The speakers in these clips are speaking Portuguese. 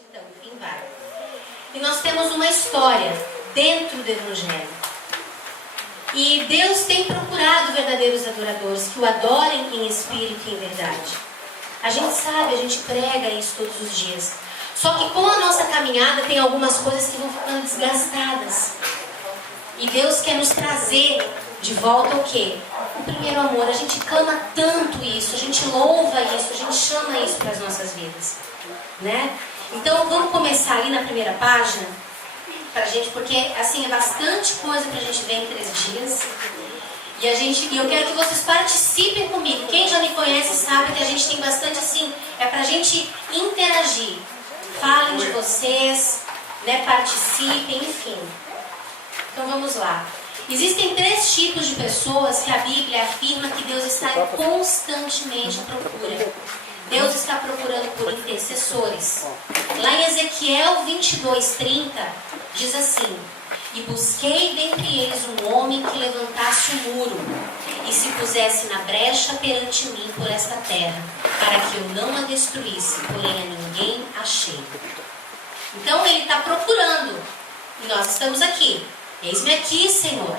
Então, enfim, vai. E nós temos uma história dentro do Evangelho. E Deus tem procurado verdadeiros adoradores que o adorem em espírito e em verdade. A gente sabe, a gente prega isso todos os dias. Só que com a nossa caminhada tem algumas coisas que vão ficando desgastadas. E Deus quer nos trazer de volta o quê? O primeiro amor. A gente clama tanto isso, a gente louva isso, a gente chama isso para as nossas vidas, né? Então vamos começar ali na primeira página pra gente, porque assim é bastante coisa pra gente ver em 3 dias. E eu quero que vocês participem comigo. Quem já me conhece sabe que a gente tem bastante assim, é pra gente interagir. Falem de vocês, né? Participem, enfim. Então vamos lá. Existem 3 tipos de pessoas que a Bíblia afirma que Deus está constantemente à procura. Deus está procurando por intercessores. Lá em Ezequiel 22:30 diz assim: e busquei dentre eles um homem que levantasse o muro e se pusesse na brecha perante mim por esta terra, para que eu não a destruísse, porém a ninguém achei. Então ele está procurando, e nós estamos aqui. Eis-me aqui, Senhor.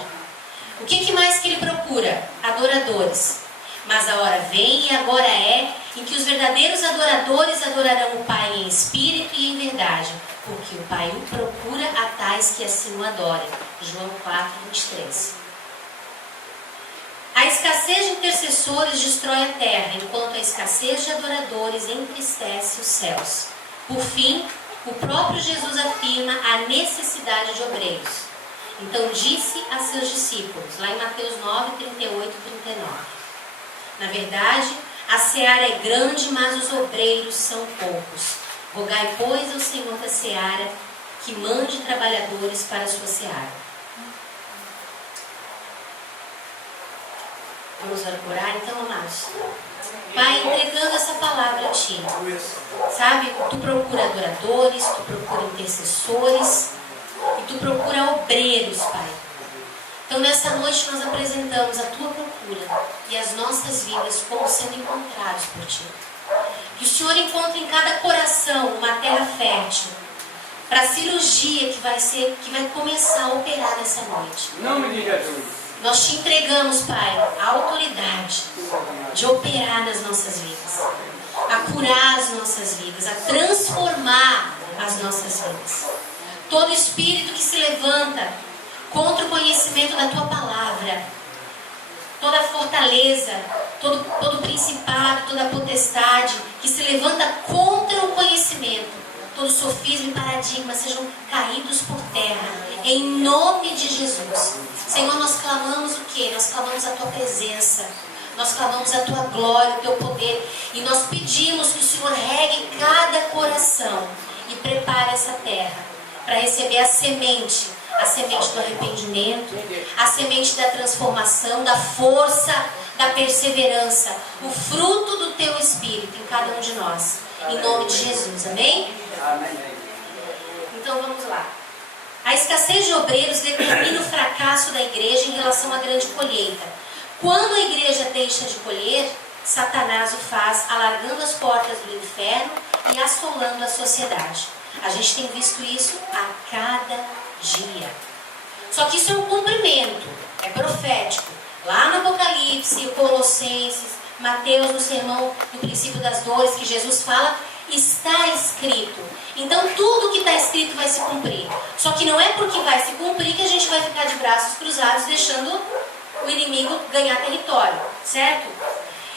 O que mais que ele procura? Adoradores. Mas a hora vem e agora é em que os verdadeiros adoradores adorarão o Pai em espírito e em verdade, porque o Pai o procura a tais que assim o adorem. João 4:23. A escassez de intercessores destrói a terra, enquanto a escassez de adoradores entristece os céus. Por fim, o próprio Jesus afirma a necessidade de obreiros. Então disse a seus discípulos, lá em Mateus 9:38-39. Na verdade, a seara é grande, mas os obreiros são poucos. Rogai, pois, ao Senhor da seara que mande trabalhadores para a sua seara. Vamos orar então, amados? Pai, entregando essa palavra a Ti. Sabe, Tu procura adoradores, Tu procura intercessores e Tu procura obreiros, Pai. Então nessa noite nós apresentamos a Tua procura e as nossas vidas como sendo encontrados por Ti. Que o Senhor encontre em cada coração uma terra fértil para a cirurgia que vai começar a operar nessa noite. Em nome de Jesus. Nós Te entregamos, Pai, a autoridade de operar nas nossas vidas, a curar as nossas vidas, a transformar as nossas vidas. Todo espírito que se levanta contra o conhecimento da Tua palavra, toda fortaleza, todo principado, toda potestade que se levanta contra o conhecimento, todo sofisma e paradigma sejam caídos por terra, em nome de Jesus. Senhor, nós clamamos o quê? Nós clamamos a Tua presença, nós clamamos a Tua glória, o Teu poder, e nós pedimos que o Senhor regue cada coração e prepare essa terra para receber a semente do arrependimento, a semente da transformação, da força, da perseverança, o fruto do Teu Espírito em cada um de nós, em nome de Jesus, amém? Amém. Então vamos lá. A escassez de obreiros determina o fracasso da igreja em relação à grande colheita. Quando a igreja deixa de colher, Satanás o faz alargando as portas do inferno e assolando a sociedade. A gente tem visto isso a cada dia. Só que isso é um cumprimento, é profético. Lá no Apocalipse, Colossenses, Mateus, no sermão do princípio das dores, que Jesus fala, está escrito. Então tudo que está escrito vai se cumprir. Só que não é porque vai se cumprir que a gente vai ficar de braços cruzados deixando o inimigo ganhar território, certo?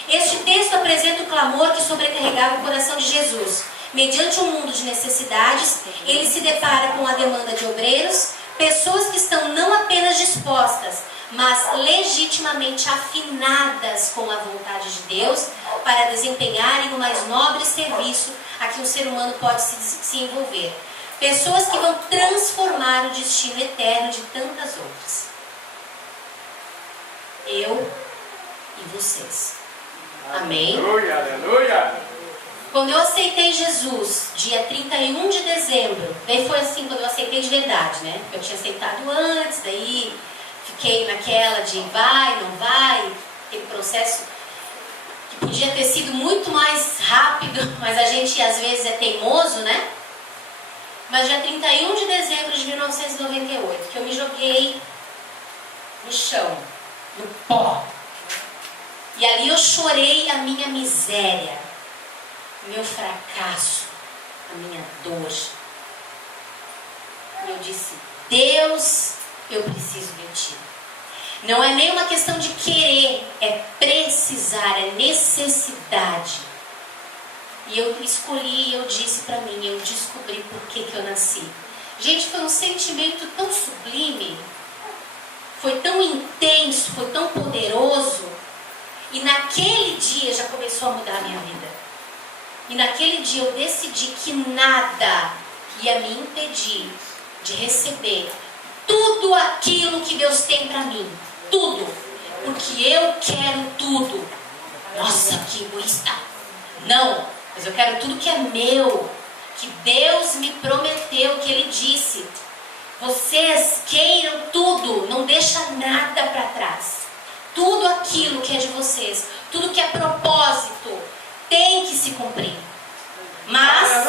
Este texto apresenta o clamor que sobrecarregava o coração de Jesus. Mediante um mundo de necessidades, ele se depara com a demanda de obreiros, pessoas que estão não apenas dispostas, mas legitimamente afinadas com a vontade de Deus para desempenharem o mais nobre serviço a que um ser humano pode se envolver. Pessoas que vão transformar o destino eterno de tantas outras. Eu e vocês. Amém? Aleluia, aleluia. Quando eu aceitei Jesus, dia 31 de dezembro, daí foi assim, quando eu aceitei de verdade, né? Eu tinha aceitado antes, daí fiquei naquela de vai, não vai, aquele processo que podia ter sido muito mais rápido, mas a gente às vezes é teimoso, né? Mas dia 31 de dezembro de 1998, que eu me joguei no chão, no pó. E ali eu chorei a minha miséria, o meu fracasso, a minha dor. E eu disse: Deus, eu preciso de Ti. Não é nem uma questão de querer, é precisar, é necessidade. E eu escolhi, eu disse para mim, eu descobri por que eu nasci. Gente, foi um sentimento tão sublime, foi tão intenso, foi tão poderoso. E naquele dia já começou a mudar a minha vida. E naquele dia eu decidi que nada ia me impedir de receber tudo aquilo que Deus tem para mim. Tudo. Porque eu quero tudo. Nossa, que egoísta. Não, mas eu quero tudo que é meu. Que Deus me prometeu, que Ele disse. Vocês queiram tudo, não deixa nada para trás. Tudo aquilo que é de vocês, tudo que é propósito, tem que se cumprir. Mas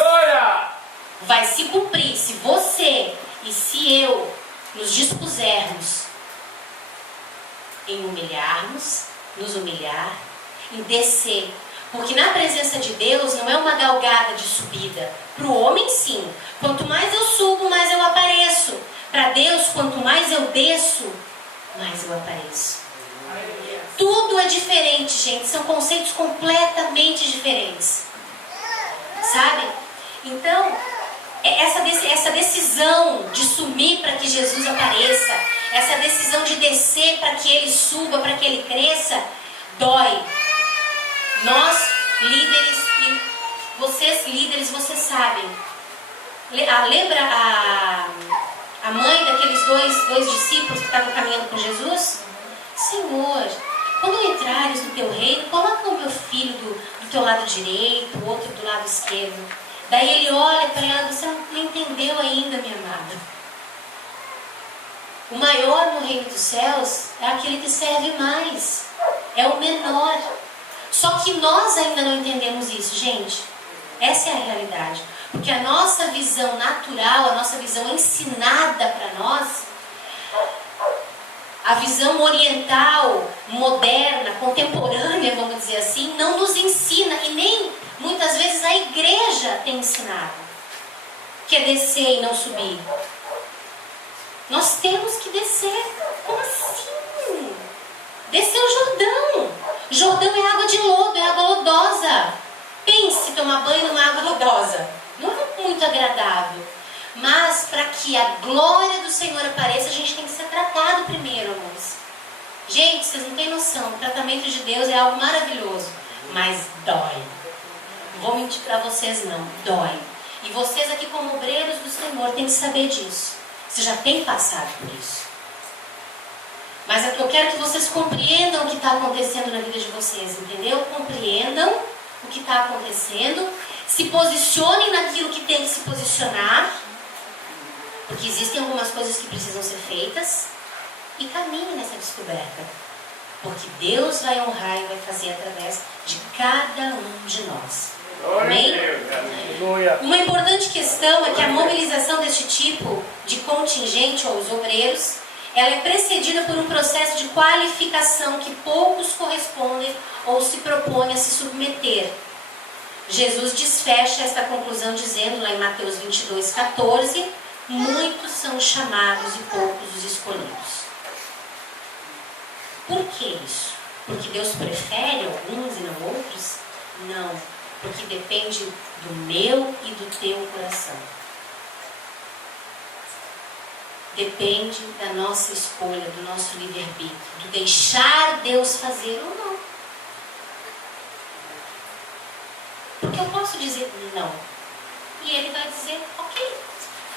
vai se cumprir se você e se eu nos dispusermos em humilharmos, nos humilhar, em descer. Porque na presença de Deus não é uma galgada de subida. Para o homem, sim. Quanto mais eu subo, mais eu apareço. Para Deus, quanto mais eu desço, mais eu apareço. Tudo é diferente, gente. São conceitos completamente diferentes. Sabe? Então, essa decisão de sumir para que Jesus apareça, essa decisão de descer para que Ele suba, para que Ele cresça, dói. Nós, líderes, e vocês, líderes, vocês sabem. Lembra a mãe daqueles dois discípulos que estavam caminhando com Jesus? Senhor, quando entrares no teu reino, coloca o meu filho do teu lado direito, o outro do lado esquerdo. Daí ele olha para ela e diz: você não entendeu ainda, minha amada. O maior no reino dos céus é aquele que serve mais. É o menor. Só que nós ainda não entendemos isso, gente. Essa é a realidade. Porque a nossa visão natural, a nossa visão ensinada para nós, a visão oriental, moderna, contemporânea, vamos dizer assim, não nos ensina, e nem muitas vezes a igreja tem ensinado, que é descer e não subir. Nós temos que descer. Como assim? Descer o Jordão. Jordão é água de lodo, é água lodosa. Pense tomar banho numa água lodosa. Não é muito agradável. Mas para que a glória do Senhor apareça, a gente tem que ser tratado primeiro, amores. Gente, vocês não têm noção. O tratamento de Deus é algo maravilhoso. Mas dói. Não vou mentir para vocês, não. Dói. E vocês aqui como obreiros do Senhor têm que saber disso. Você já tem passado por isso. Mas eu quero que vocês compreendam o que está acontecendo na vida de vocês, entendeu? Compreendam o que está acontecendo. Se posicionem naquilo que tem que se posicionar. Porque existem algumas coisas que precisam ser feitas. E caminhem nessa descoberta. Porque Deus vai honrar e vai fazer através de cada um de nós. Amém? Uma importante questão é que a mobilização deste tipo de contingente, ou os obreiros, ela é precedida por um processo de qualificação que poucos correspondem ou se propõem a se submeter. Jesus desfecha esta conclusão dizendo, lá em Mateus 22:14, muitos são os chamados e poucos os escolhidos. Por que isso? Porque Deus prefere alguns e não outros? Não, porque depende do meu e do teu coração. Depende da nossa escolha, do nosso livre-arbítrio, do deixar Deus fazer ou não. Porque eu posso dizer não. E Ele vai dizer ok.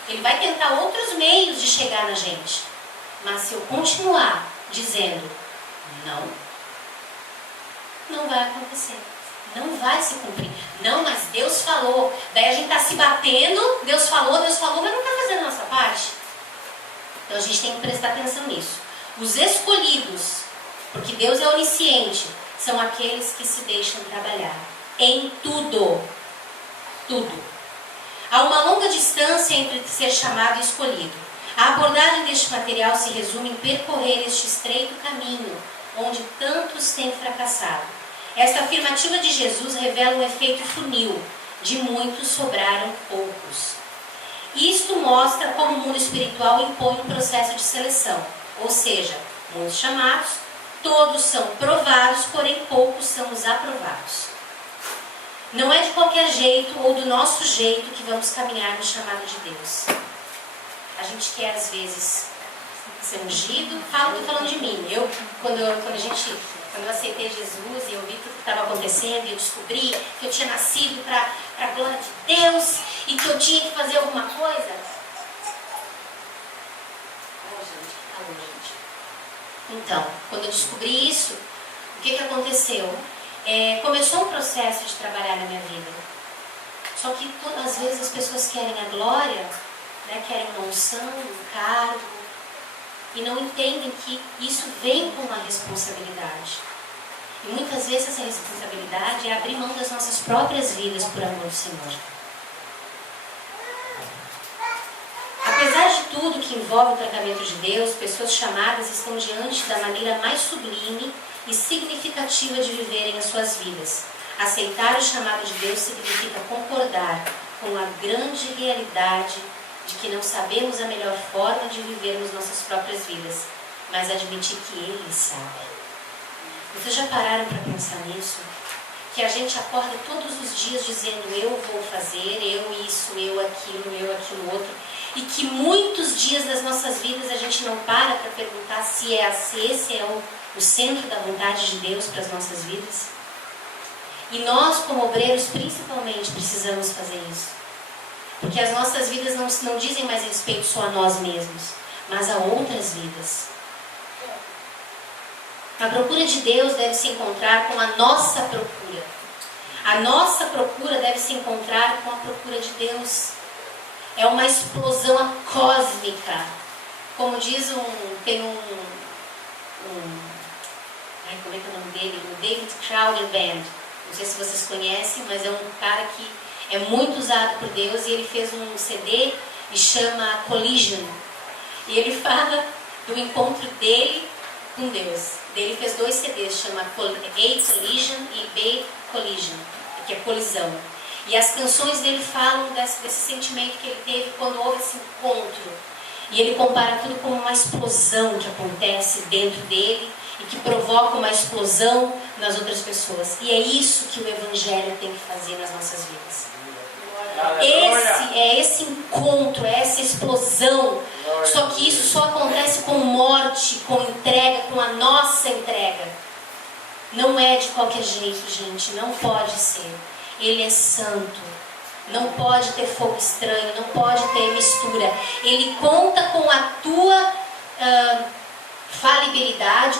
Ele vai tentar outros meios de chegar na gente. Mas se eu continuar dizendo não, não vai acontecer. Não vai se cumprir. Não, mas Deus falou. Daí a gente está se batendo. Deus falou, mas não está fazendo a nossa parte. Então a gente tem que prestar atenção nisso. Os escolhidos, porque Deus é onisciente, são aqueles que se deixam trabalhar em tudo. Tudo. Há uma longa distância entre ser chamado e escolhido. A abordagem deste material se resume em percorrer este estreito caminho, onde tantos têm fracassado. Esta afirmativa de Jesus revela um efeito funil. De muitos sobraram poucos. Isto mostra como o mundo espiritual impõe um processo de seleção. Ou seja, muitos chamados, todos são provados, porém poucos são os aprovados. Não é de qualquer jeito ou do nosso jeito que vamos caminhar no chamado de Deus. A gente quer, às vezes, ser ungido. Estou falando de mim. Quando eu aceitei Jesus e eu vi tudo que estava acontecendo, e eu descobri que eu tinha nascido para a glória de Deus e que eu tinha que fazer alguma coisa. Então, quando eu descobri isso, o que aconteceu? Começou um processo de trabalhar na minha vida. Só que às vezes as pessoas querem a glória, né, querem uma unção, um cargo, e não entendem que isso vem com uma responsabilidade. E muitas vezes essa responsabilidade é abrir mão das nossas próprias vidas por amor do Senhor. Apesar de tudo que envolve o tratamento de Deus, pessoas chamadas estão diante da maneira mais sublime e significativa de viverem as suas vidas. Aceitar o chamado de Deus significa concordar com a grande realidade de que não sabemos a melhor forma de vivermos nossas próprias vidas, mas admitir que Ele sabe. Vocês já pararam para pensar nisso? Que a gente acorda todos os dias dizendo: eu vou fazer, eu isso, eu aquilo outro, e que muitos dias das nossas vidas a gente não para perguntar se esse é o centro da vontade de Deus para as nossas vidas. E nós, como obreiros, principalmente, precisamos fazer isso. Porque as nossas vidas não dizem mais respeito só a nós mesmos, mas a outras vidas. A procura de Deus deve se encontrar com a nossa procura. A nossa procura deve se encontrar com a procura de Deus. É uma explosão cósmica. Como diz como é que é o nome dele? O David Crowder Band. Não sei se vocês conhecem, mas é um cara que é muito usado por Deus, e ele fez um CD e chama Collision. E ele fala do encontro dele com Deus. Ele fez 2 CDs, chama A Collision e B Collision, que é colisão. E as canções dele falam desse sentimento que ele teve quando houve esse encontro. E ele compara tudo como uma explosão que acontece dentro dele e que provoca uma explosão nas outras pessoas. E é isso que o Evangelho tem que fazer nas nossas vidas. Esse encontro, essa explosão. Só que isso só acontece com morte, com entrega, com a nossa entrega. Não é de qualquer jeito, gente. Não pode ser. Ele é santo. Não pode ter fogo estranho. Não pode ter mistura. Ele conta com a tua falibilidade,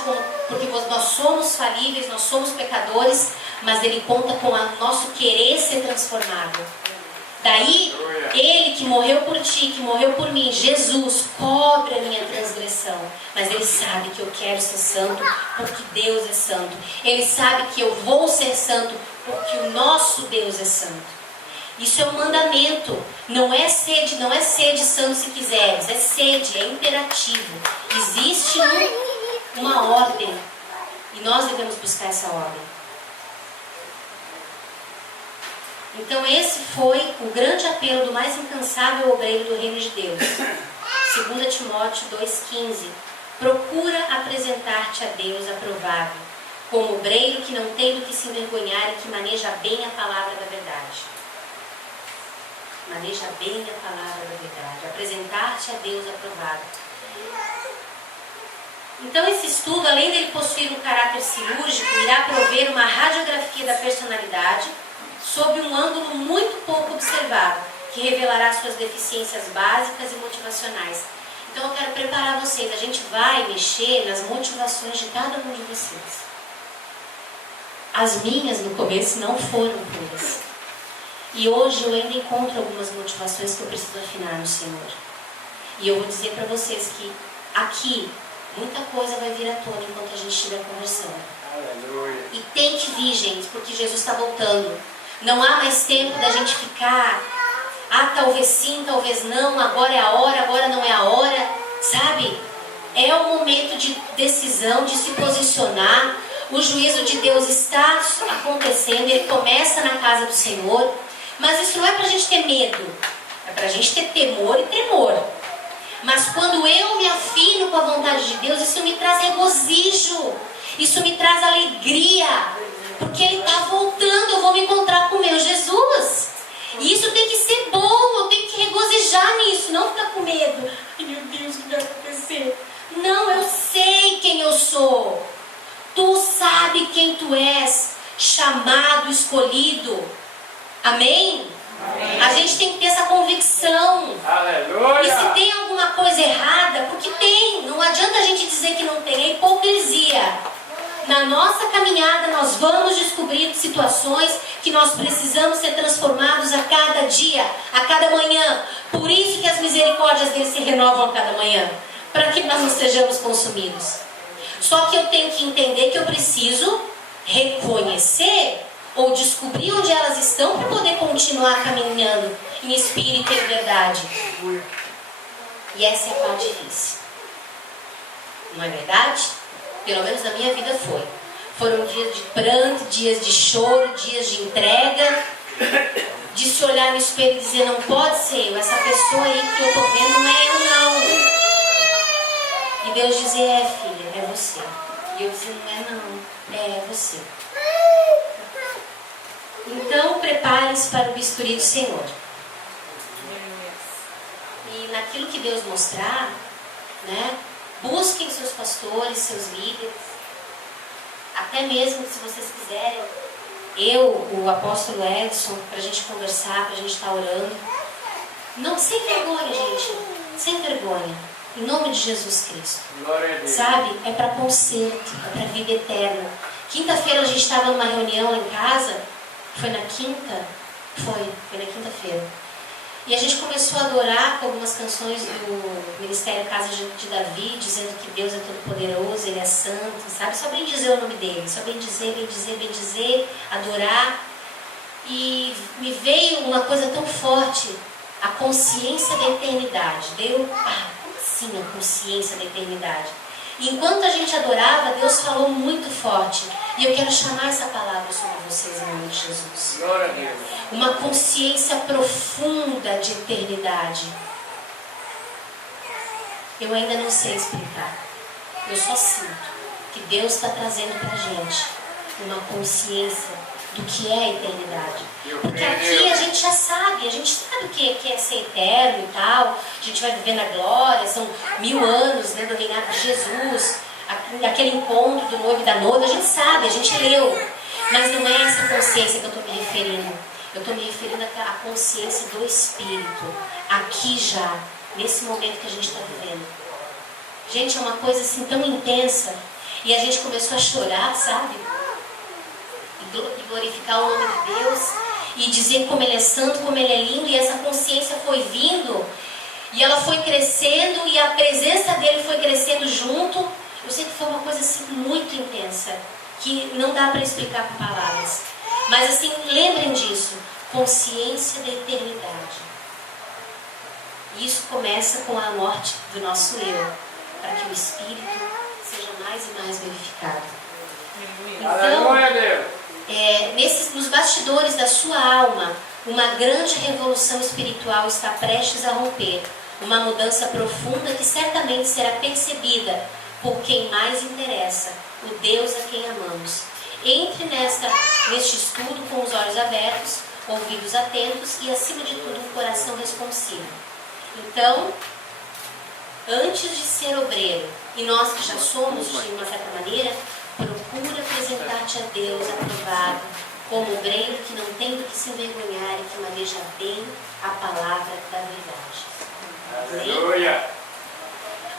porque nós somos falíveis, nós somos pecadores, mas Ele conta com o nosso querer ser transformado. Daí, Ele que morreu por ti, que morreu por mim, Jesus, cobre a minha transgressão. Mas Ele sabe que eu quero ser santo porque Deus é santo. Ele sabe que eu vou ser santo porque o nosso Deus é santo. Isso é um mandamento. Não é sede santo se quiseres. É sede, é imperativo. Existe uma ordem. E nós devemos buscar essa ordem. Então esse foi o grande apelo do mais incansável obreiro do reino de Deus. 2 Timóteo 2,15. Procura apresentar-te a Deus aprovado, como obreiro que não tem do que se envergonhar e que maneja bem a palavra da verdade. Maneja bem a palavra da verdade. Apresentar-te a Deus aprovado. Então esse estudo, além dele possuir um caráter cirúrgico, irá prover uma radiografia da personalidade sob um ângulo muito pouco observado, que revelará suas deficiências básicas e motivacionais. Então eu quero preparar vocês. A gente vai mexer nas motivações de cada um de vocês. As minhas no começo não foram puras. E hoje eu ainda encontro algumas motivações que eu preciso afinar no Senhor. E eu vou dizer para vocês que aqui muita coisa vai vir à tona enquanto a gente estiver conversando. Aleluia. E tem que vir, gente, porque Jesus está voltando. Não há mais tempo da gente ficar Ah, talvez sim, talvez não, agora é a hora, agora não é a hora, sabe? É o momento de decisão, de se posicionar. O juízo de Deus está acontecendo, ele começa na casa do Senhor. Mas isso não é para a gente ter medo, é para a gente ter temor e tremor. Mas quando eu me afino com a vontade de Deus, isso me traz regozijo, isso me traz alegria, porque Ele está voltando, eu vou me encontrar com o meu Jesus. E isso tem que ser bom, eu tenho que regozijar nisso, não ficar com medo. Ai meu Deus, o que vai acontecer? Não, eu sei quem eu sou. Tu sabe quem tu és, chamado, escolhido. Amém? Amém. A gente tem que ter essa convicção. Aleluia. E se tem alguma coisa errada, porque tem, não adianta a gente dizer que não tem, é hipocrisia. Na nossa caminhada nós vamos descobrir situações que nós precisamos ser transformados a cada dia, a cada manhã. Por isso que as misericórdias dele se renovam a cada manhã, para que nós não sejamos consumidos. Só que eu tenho que entender que eu preciso reconhecer ou descobrir onde elas estão para poder continuar caminhando em espírito e em verdade. E essa é a parte difícil. Não é verdade? Pelo menos na minha vida foi. Foram dias de pranto, dias de choro, dias de entrega, de se olhar no espelho e dizer, não pode ser eu, essa pessoa aí que eu estou vendo não é eu não. E Deus dizer, é filha, é você. E eu dizer, não é não, é você. Então prepare-se para o bisturi do Senhor. E naquilo que Deus mostrar, né? Busquem seus pastores, seus líderes. Até mesmo se vocês quiserem, eu, o apóstolo Edson, para a gente conversar, para a gente estar orando. Não, sem vergonha, gente. Sem vergonha. Em nome de Jesus Cristo. Sabe? É para conserto, é para vida eterna. Quinta-feira a gente estava numa reunião lá em casa. Foi na quinta? Foi na quinta-feira. E a gente começou a adorar com algumas canções do Ministério Casa de Davi, dizendo que Deus é todo poderoso, Ele é santo, sabe? Só bem dizer o nome dele, só bem dizer, adorar. E me veio uma coisa tão forte, a consciência da eternidade. Como assim a consciência da eternidade? E enquanto a gente adorava, Deus falou muito forte. E eu quero chamar essa palavra sobre vocês em nome de Jesus. Glória a Deus. Uma consciência profunda de eternidade. Eu ainda não sei explicar. Eu só sinto que Deus está trazendo para a gente uma consciência do que é a eternidade. Porque aqui a gente já sabe, a gente sabe o que é ser eterno e tal. A gente vai viver na glória, são 1000 anos, né, do reinado de Jesus. Aquele encontro do noivo e da noiva, a gente sabe, a gente leu. Mas não é essa consciência que eu estou me referindo. Eu estou me referindo à consciência do Espírito. Aqui já, nesse momento que a gente está vivendo. Gente, é uma coisa assim tão intensa. E a gente começou a chorar, sabe? E glorificar o nome de Deus. E dizer como Ele é santo, como Ele é lindo. E essa consciência foi vindo. E ela foi crescendo. E a presença dEle foi crescendo junto. Eu sei que foi uma coisa assim muito intensa. Que não dá para explicar com palavras. Mas assim, lembrem disso. Consciência da eternidade. E isso começa com a morte do nosso eu. Para que o Espírito seja mais e mais glorificado. Então, nos bastidores da sua alma, uma grande revolução espiritual está prestes a romper. Uma mudança profunda que certamente será percebida por quem mais interessa, o Deus a quem amamos. Entre neste estudo com os olhos abertos, ouvidos atentos e, acima de tudo, um coração responsivo. Então, antes de ser obreiro, e nós que já somos, de uma certa maneira, procura apresentar-te a Deus aprovado, como obreiro que não tem do que se envergonhar e que maneja bem a palavra da verdade. Aleluia!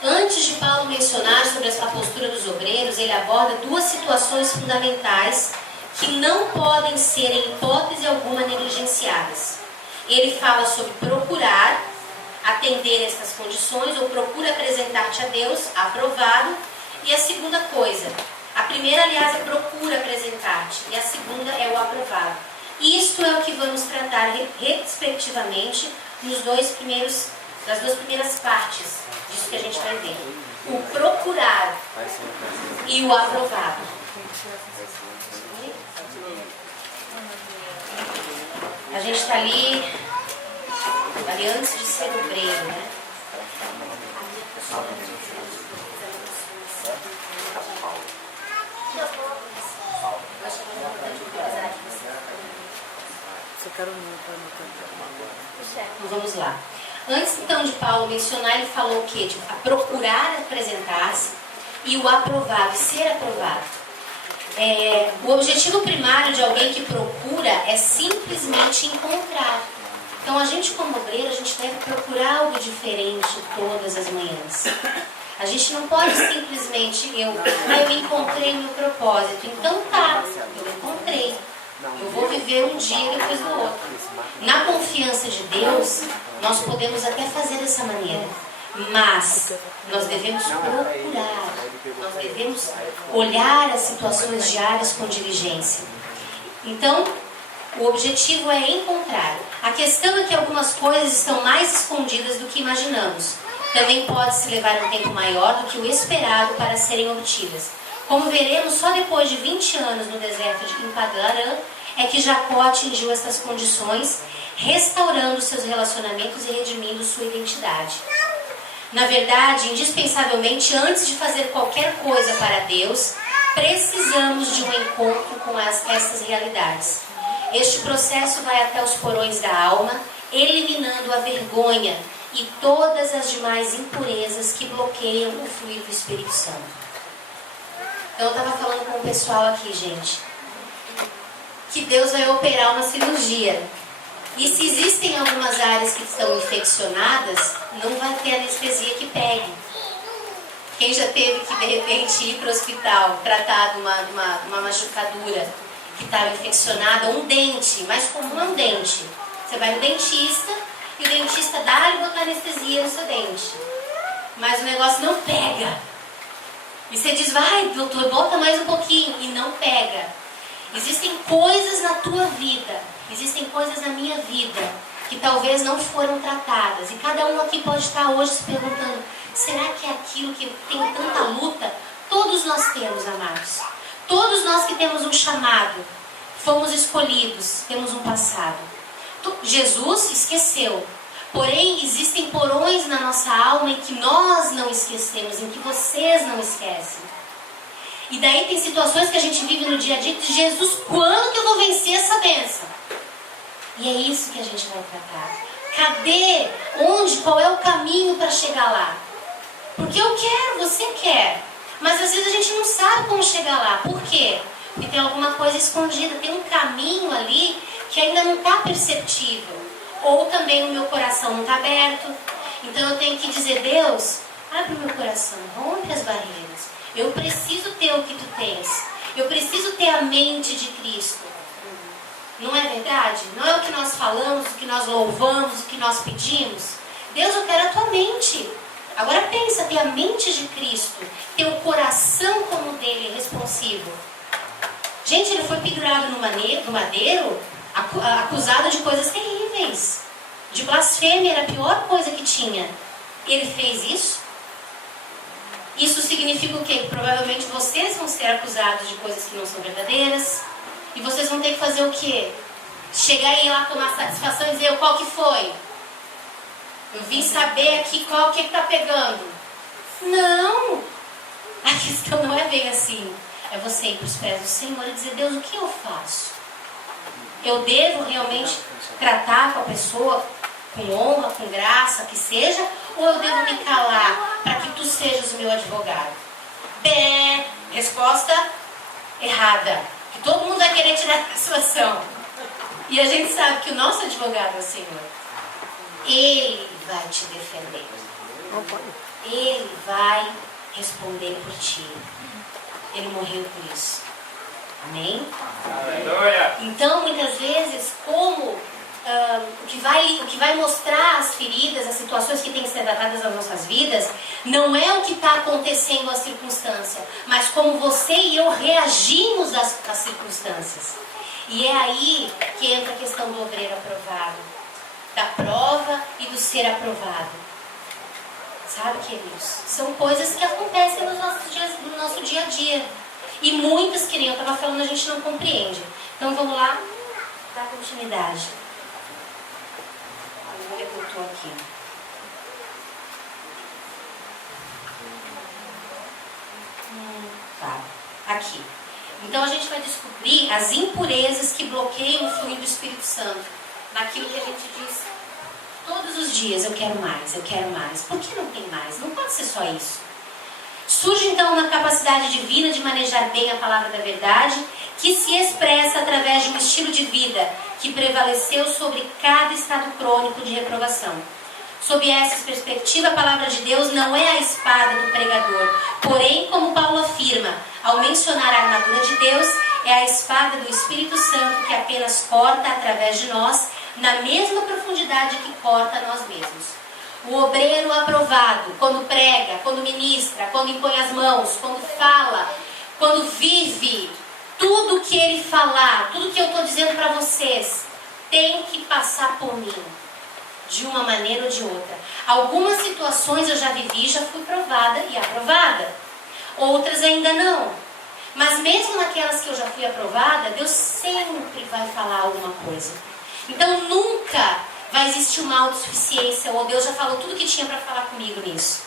Antes de Paulo mencionar sobre a postura dos obreiros, ele aborda duas situações fundamentais que não podem ser, em hipótese alguma, negligenciadas. Ele fala sobre procurar atender estas condições, ou procura apresentar-te a Deus aprovado. E a segunda coisa, a primeira, aliás, é procura apresentar-te, e a segunda é o aprovado. Isto é o que vamos tratar respectivamente nas duas primeiras partes disso que a gente vai ver. O procurar e o aprovado. A gente está ali antes de ser obreiro, né? Então vamos lá. Antes então de Paulo mencionar, ele falou o quê? De procurar apresentar-se e o aprovado, ser aprovado. O objetivo primário de alguém que procura é simplesmente encontrar. Então a gente como obreiro, a gente deve procurar algo diferente todas as manhãs. A gente não pode simplesmente, eu encontrei meu propósito, então tá, eu encontrei. Eu vou viver um dia depois do outro. Na confiança de Deus, nós podemos até fazer dessa maneira. Mas nós devemos procurar. Nós devemos olhar as situações diárias com diligência. Então, o objetivo é encontrar. A questão é que algumas coisas estão mais escondidas do que imaginamos. Também pode-se levar um tempo maior do que o esperado para serem obtidas. Como veremos, só depois de 20 anos no deserto de Padã é que Jacó atingiu essas condições, restaurando seus relacionamentos e redimindo sua identidade. Na verdade, indispensavelmente, antes de fazer qualquer coisa para Deus, precisamos de um encontro com essas realidades. Este processo vai até os porões da alma, eliminando a vergonha e todas as demais impurezas que bloqueiam o fluir do Espírito Santo. Então, eu estava falando com o pessoal aqui, gente, que Deus vai operar uma cirurgia. E se existem algumas áreas que estão infeccionadas, não vai ter anestesia que pegue. Quem já teve que, de repente, ir para o hospital tratar de uma machucadura que estava infeccionada, um dente, mais comum é um dente. Você vai no dentista e o dentista dá-lhe botar anestesia no seu dente. Mas o negócio não pega. E você diz, vai doutor, bota mais um pouquinho. E não pega. Existem coisas na tua vida, existem coisas na minha vida, que talvez não foram tratadas. E cada um aqui pode estar hoje se perguntando, será que é aquilo que tem tanta luta? Todos nós temos, amados. Todos nós que temos um chamado, fomos escolhidos, temos um passado. Jesus esqueceu. Porém, existem porões na nossa alma em que nós não esquecemos, em que vocês não esquecem. E daí tem situações que a gente vive no dia a dia de Jesus, quando que eu vou vencer essa bênção? E é isso que a gente vai tratar. Cadê? Onde? Qual é o caminho para chegar lá? Porque eu quero, você quer. Mas às vezes a gente não sabe como chegar lá. Por quê? Porque tem alguma coisa escondida, tem um caminho ali que ainda não está perceptível. Ou também o meu coração não está aberto. Então eu tenho que dizer, Deus, abre o meu coração, rompe as barreiras. Eu preciso ter o que tu tens. Eu preciso ter a mente de Cristo. Não é verdade? Não é o que nós falamos, o que nós louvamos, o que nós pedimos. Deus, eu quero a tua mente. Agora pensa, ter a mente de Cristo, ter o coração como o dele, responsivo. Gente, ele foi pendurado no madeiro, acusado de coisas terríveis. De blasfêmia, era a pior coisa que tinha. Ele fez isso? Isso significa o quê? Que provavelmente vocês vão ser acusados de coisas que não são verdadeiras. E vocês vão ter que fazer o quê? Chegar aí lá, tomar satisfação e dizer qual que foi. Eu vim saber aqui qual que está pegando. Não! A questão não é bem assim. É você ir para os pés do Senhor e dizer, Deus, o que eu faço? Eu devo realmente tratar com a pessoa com honra, com graça, que seja, ou eu devo me calar para que tu sejas o meu advogado? Bé, resposta errada. Que todo mundo vai querer tirar a situação. E a gente sabe que o nosso advogado é o Senhor. Ele vai te defender. Ele vai responder por ti. Ele morreu por isso. Amém? Aleluia. Então, muitas vezes, como o que vai mostrar as feridas, as situações que têm que ser tratadas nas nossas vidas, não é o que está acontecendo à circunstância, mas como você e eu reagimos às circunstâncias. E é aí que entra a questão do obreiro aprovado, da prova e do ser aprovado. Sabe, queridos? São coisas que acontecem no nosso dia a dia. E muitas, que nem eu estava falando, a gente não compreende. Então vamos lá, dar continuidade. Vou ver que eu estou aqui. Tá, aqui. Então a gente vai descobrir as impurezas que bloqueiam o fluir do Espírito Santo. Naquilo que a gente diz todos os dias, eu quero mais, eu quero mais. Por que não tem mais? Não pode ser só isso. Surge então uma capacidade divina de manejar bem a palavra da verdade, que se expressa através de um estilo de vida que prevaleceu sobre cada estado crônico de reprovação. Sob essa perspectiva, a palavra de Deus não é a espada do pregador. Porém, como Paulo afirma, ao mencionar a armadura de Deus, é a espada do Espírito Santo que apenas corta através de nós, na mesma profundidade que corta nós mesmos. O obreiro aprovado, quando prega, quando ministra, quando impõe as mãos, quando fala, quando vive, tudo que ele falar, tudo que eu estou dizendo para vocês, tem que passar por mim, de uma maneira ou de outra. Algumas situações eu já vivi, já fui provada e aprovada. Outras ainda não. Mas mesmo naquelas que eu já fui aprovada, Deus sempre vai falar alguma coisa. Então nunca vai existir uma autossuficiência, ou Deus já falou tudo que tinha para falar comigo nisso.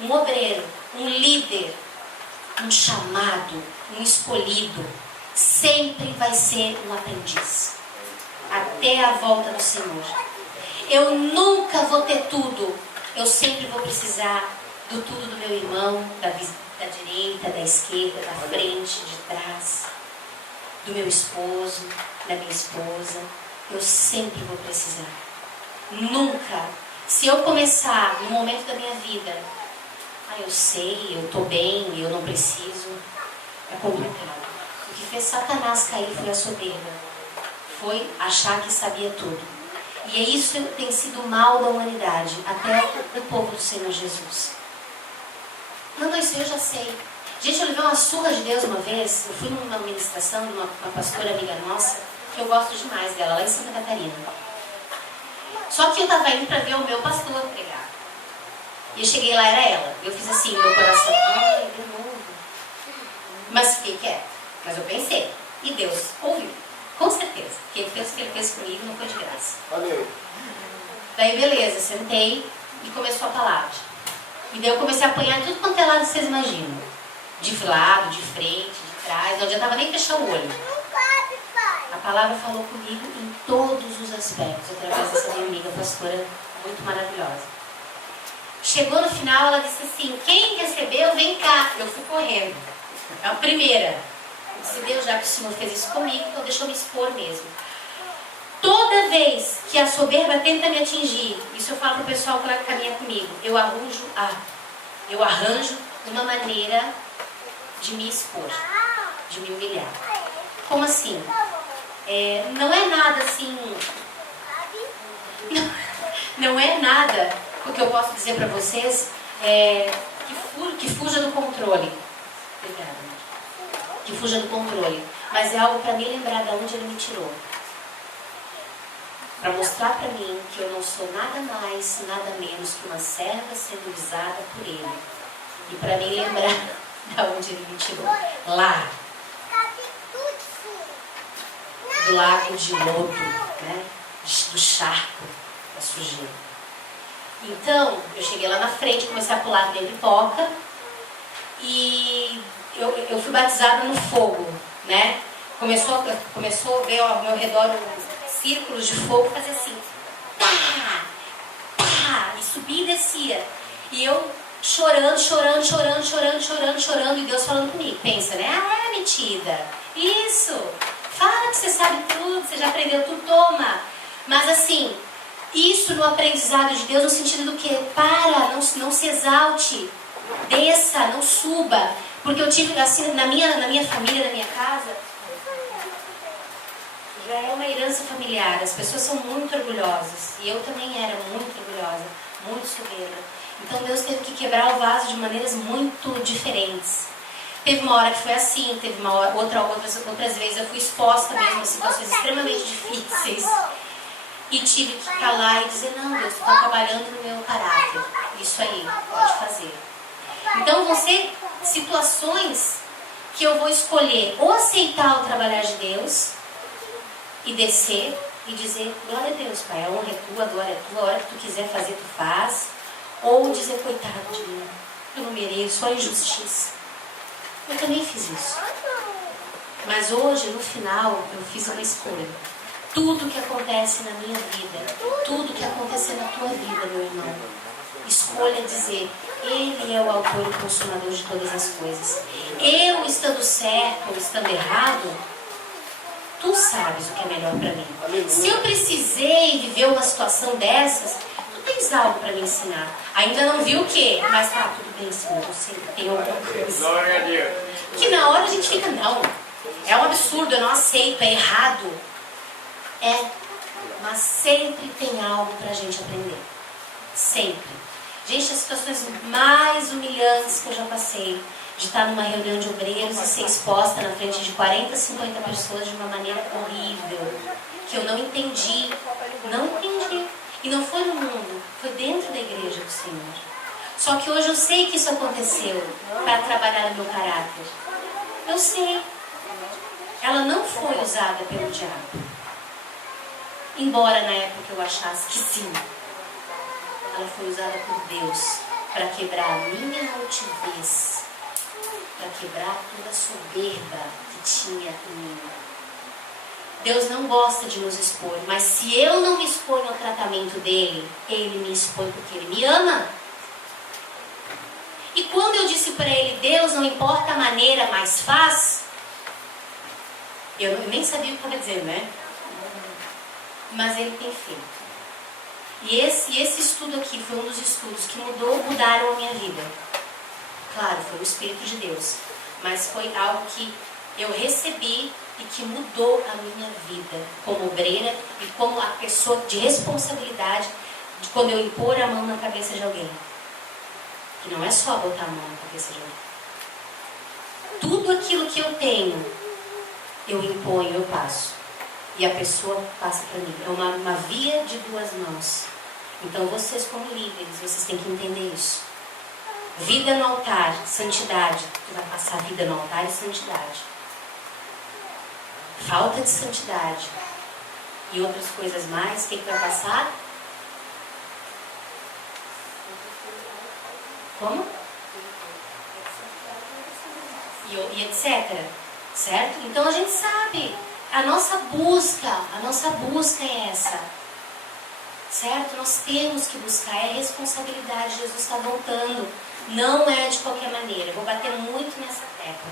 Um obreiro, um líder, um chamado, um escolhido, sempre vai ser um aprendiz. Até a volta do Senhor. Eu nunca vou ter tudo. Eu sempre vou precisar do tudo do meu irmão, da direita, da esquerda, da frente, de trás, do meu esposo, da minha esposa. Eu sempre vou precisar. Nunca. Se eu começar no momento da minha vida, eu sei, eu estou bem, eu não preciso, é complicado. O que fez Satanás cair foi a soberba. Foi achar que sabia tudo. E é isso que tem sido o mal da humanidade, até o povo do Senhor Jesus. Não, isso eu já sei. Gente, eu levei uma surra de Deus uma vez. Eu fui numa ministração de uma pastora amiga nossa, que eu gosto demais dela, lá em Santa Catarina. Só que eu estava indo para ver o meu pastor pregar. E eu cheguei lá, era ela. Eu fiz assim, meu coração, ai, de novo. Mas fiquei quieta. Mas eu pensei. E Deus ouviu. Com certeza. Porque ele fez o que ele fez comigo, não foi de graça. Valeu. Daí, beleza, sentei e começou a palavra. E daí eu comecei a apanhar de tudo quanto é lado que vocês imaginam. De lado, de frente, de trás. Não adiantava nem fechar o olho. A palavra falou comigo em todos os aspectos, através dessa minha amiga pastora muito maravilhosa. Chegou no final, ela disse assim, quem recebeu, vem cá. Eu fui correndo. É a primeira. Eu disse, Deus, já que o Senhor fez isso comigo, então deixa eu me expor mesmo. Toda vez que a soberba tenta me atingir, isso eu falo para o pessoal que caminha comigo, eu arranjo uma maneira de me expor, de me humilhar. Como assim? Não é nada assim... Não é nada, o que eu posso dizer para vocês, que fuja do controle. Obrigada. Que fuja do controle. Mas é algo para me lembrar de onde ele me tirou. Para mostrar para mim que eu não sou nada mais, nada menos que uma serva sendo usada por ele. E para me lembrar de onde ele me tirou. Lá. Do lago de lodo, né? Do charco, da sujeira. Então, eu cheguei lá na frente, comecei a pular de pipoca. E eu fui batizada no fogo, né? Começou a ver ao meu redor círculos de fogo, fazia assim, pá, pá, e subia e descia. E eu chorando, e Deus falando comigo. Pensa, né? Metida. Isso. Fala que você sabe tudo, você já aprendeu tudo, toma. Mas assim, isso no aprendizado de Deus, no sentido do que? Não se exalte. Desça, não suba. Porque eu tive assim, na minha família, na minha casa, já é uma herança familiar. As pessoas são muito orgulhosas. E eu também era muito orgulhosa, muito soberba. Então Deus teve que quebrar o vaso de maneiras muito diferentes. Teve uma hora que foi assim, teve uma hora, outras vezes eu fui exposta mesmo a situações extremamente difíceis. E tive que calar e dizer, não, Deus, tu está trabalhando no meu caráter. Isso aí, pode fazer. Então vão ser situações que eu vou escolher ou aceitar o trabalhar de Deus e descer e dizer, glória a Deus, Pai, a honra é tua, a glória é tua, a hora que tu quiser fazer, tu faz. Ou dizer, coitado de mim, eu não mereço, a injustiça. Eu também fiz isso. Mas hoje, no final, eu fiz uma escolha. Tudo que acontece na minha vida, tudo que acontecer na tua vida, meu irmão, escolha dizer, Ele é o autor e consumador de todas as coisas. Eu estando certo ou estando errado, tu sabes o que é melhor para mim. Se eu precisei viver uma situação dessas, tu tens algo para me ensinar. Ainda não vi o quê? Mas tá, tudo bem, Senhor, eu sei que tem alguma coisa. Glória a Deus. Que na hora a gente fica, não, é um absurdo, eu não aceito, é errado. É, mas sempre tem algo pra gente aprender. Sempre. Gente, as situações mais humilhantes que eu já passei, de estar numa reunião de obreiros e ser exposta na frente de 40, 50 pessoas de uma maneira horrível, que eu não entendi. Não entendi. E não foi no mundo, foi dentro da igreja do Senhor. Só que hoje eu sei que isso aconteceu para trabalhar no meu caráter. Eu sei. Ela não foi usada pelo diabo. Embora na época eu achasse que sim. Ela foi usada por Deus para quebrar a minha altivez, para quebrar toda a soberba que tinha em mim. Deus não gosta de nos expor, mas se eu não me exponho ao tratamento dele, ele me expõe porque ele me ama. E quando eu disse para ele, Deus, não importa a maneira, mas faz, eu nem sabia o que estava dizendo, né? Mas ele tem feito. E esse estudo aqui foi um dos estudos que mudaram a minha vida. Claro, foi o Espírito de Deus. Mas foi algo que eu recebi e que mudou a minha vida como obreira e como a pessoa de responsabilidade de quando eu impor a mão na cabeça de alguém. Que não é só botar a mão na cabeça de alguém. Tudo aquilo que eu tenho, eu imponho, eu passo. E a pessoa passa para mim. É uma via de duas mãos. Então vocês como líderes, vocês têm que entender isso. Vida no altar, santidade. Tu vai passar a vida no altar e santidade. Falta de santidade e outras coisas mais, o que vai passar? Como? E etc. Certo? Então a gente sabe. A nossa busca é essa. Certo? Nós temos que buscar, é a responsabilidade. Jesus está voltando. Não é de qualquer maneira. Eu vou bater muito nessa tecla.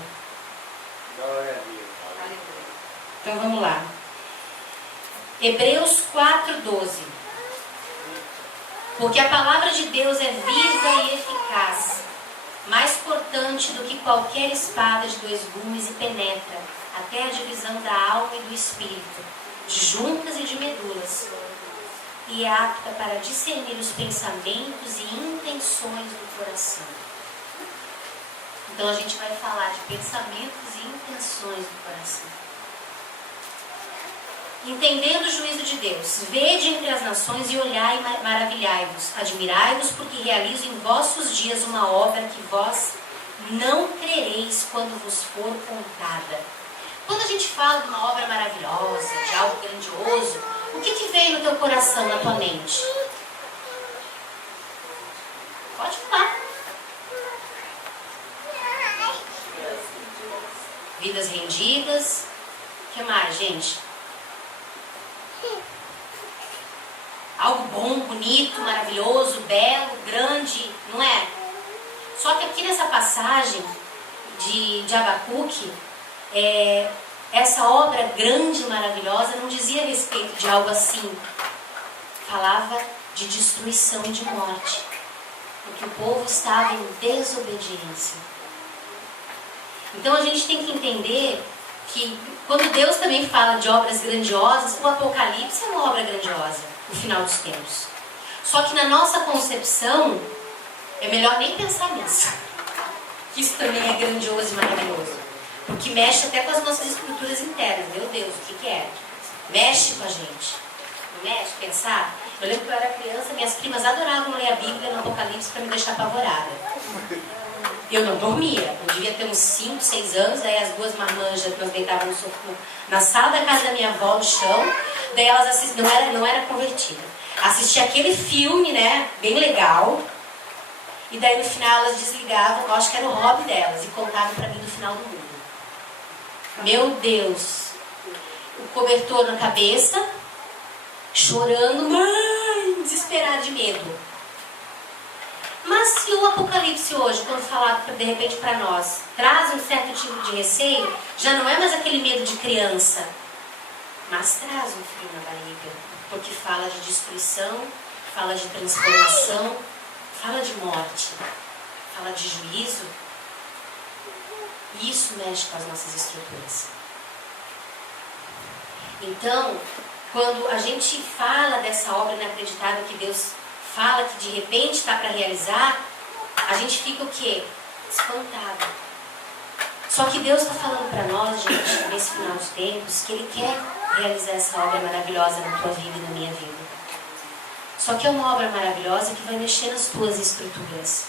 Glória a Deus. Então vamos lá. Hebreus 4:12. Porque a palavra de Deus é viva e eficaz, mais cortante do que qualquer espada de dois gumes e penetra até a divisão da alma e do espírito, de juntas e de medulas, e é apta para discernir os pensamentos e intenções do coração. Então a gente vai falar de pensamentos e intenções do coração. Entendendo o juízo de Deus, vede entre as nações e olhai e maravilhai-vos, admirai-vos, porque realizo em vossos dias uma obra que vós não crereis quando vos for contada. Quando a gente fala de uma obra maravilhosa, de algo grandioso, o que vem no teu coração, na tua mente? Pode falar. Vidas rendidas. O que mais, gente? Algo bom, bonito, maravilhoso, belo, grande, não é? Só que aqui nessa passagem de Abacuque, essa obra grande e maravilhosa não dizia a respeito de algo assim. Falava de destruição e de morte. Porque o povo estava em desobediência. Então a gente tem que entender que quando Deus também fala de obras grandiosas, o Apocalipse é uma obra grandiosa, o final dos tempos. Só que na nossa concepção, é melhor nem pensar nisso. Isso também é grandioso e maravilhoso. Porque mexe até com as nossas estruturas internas. Meu Deus, o que é? Mexe com a gente. Não mexe? Pensar? Eu lembro que eu era criança, minhas primas adoravam ler a Bíblia no Apocalipse para me deixar apavorada. Eu não dormia. Eu devia ter uns 5, 6 anos. Daí as duas marmanjas, nós deitávamos na sala da casa da minha avó, no chão. Daí elas assistiam, não era convertida. Assistia aquele filme, né? Bem legal. E daí no final elas desligavam, eu acho que era o hobby delas, e contavam para mim do final do mundo. Meu Deus! O cobertor na cabeça, chorando, mãe, desesperada de medo. Mas se o Apocalipse hoje, quando falado de repente para nós, traz um certo tipo de receio, já não é mais aquele medo de criança, mas traz um frio na barriga, porque fala de destruição, fala de transformação, fala de morte, fala de juízo. E isso mexe com as nossas estruturas. Então, quando a gente fala dessa obra inacreditável que Deus fala que de repente está para realizar, a gente fica o quê? Espantado. Só que Deus está falando para nós, gente, nesse final dos tempos, que Ele quer realizar essa obra maravilhosa na tua vida e na minha vida. Só que é uma obra maravilhosa que vai mexer nas tuas estruturas.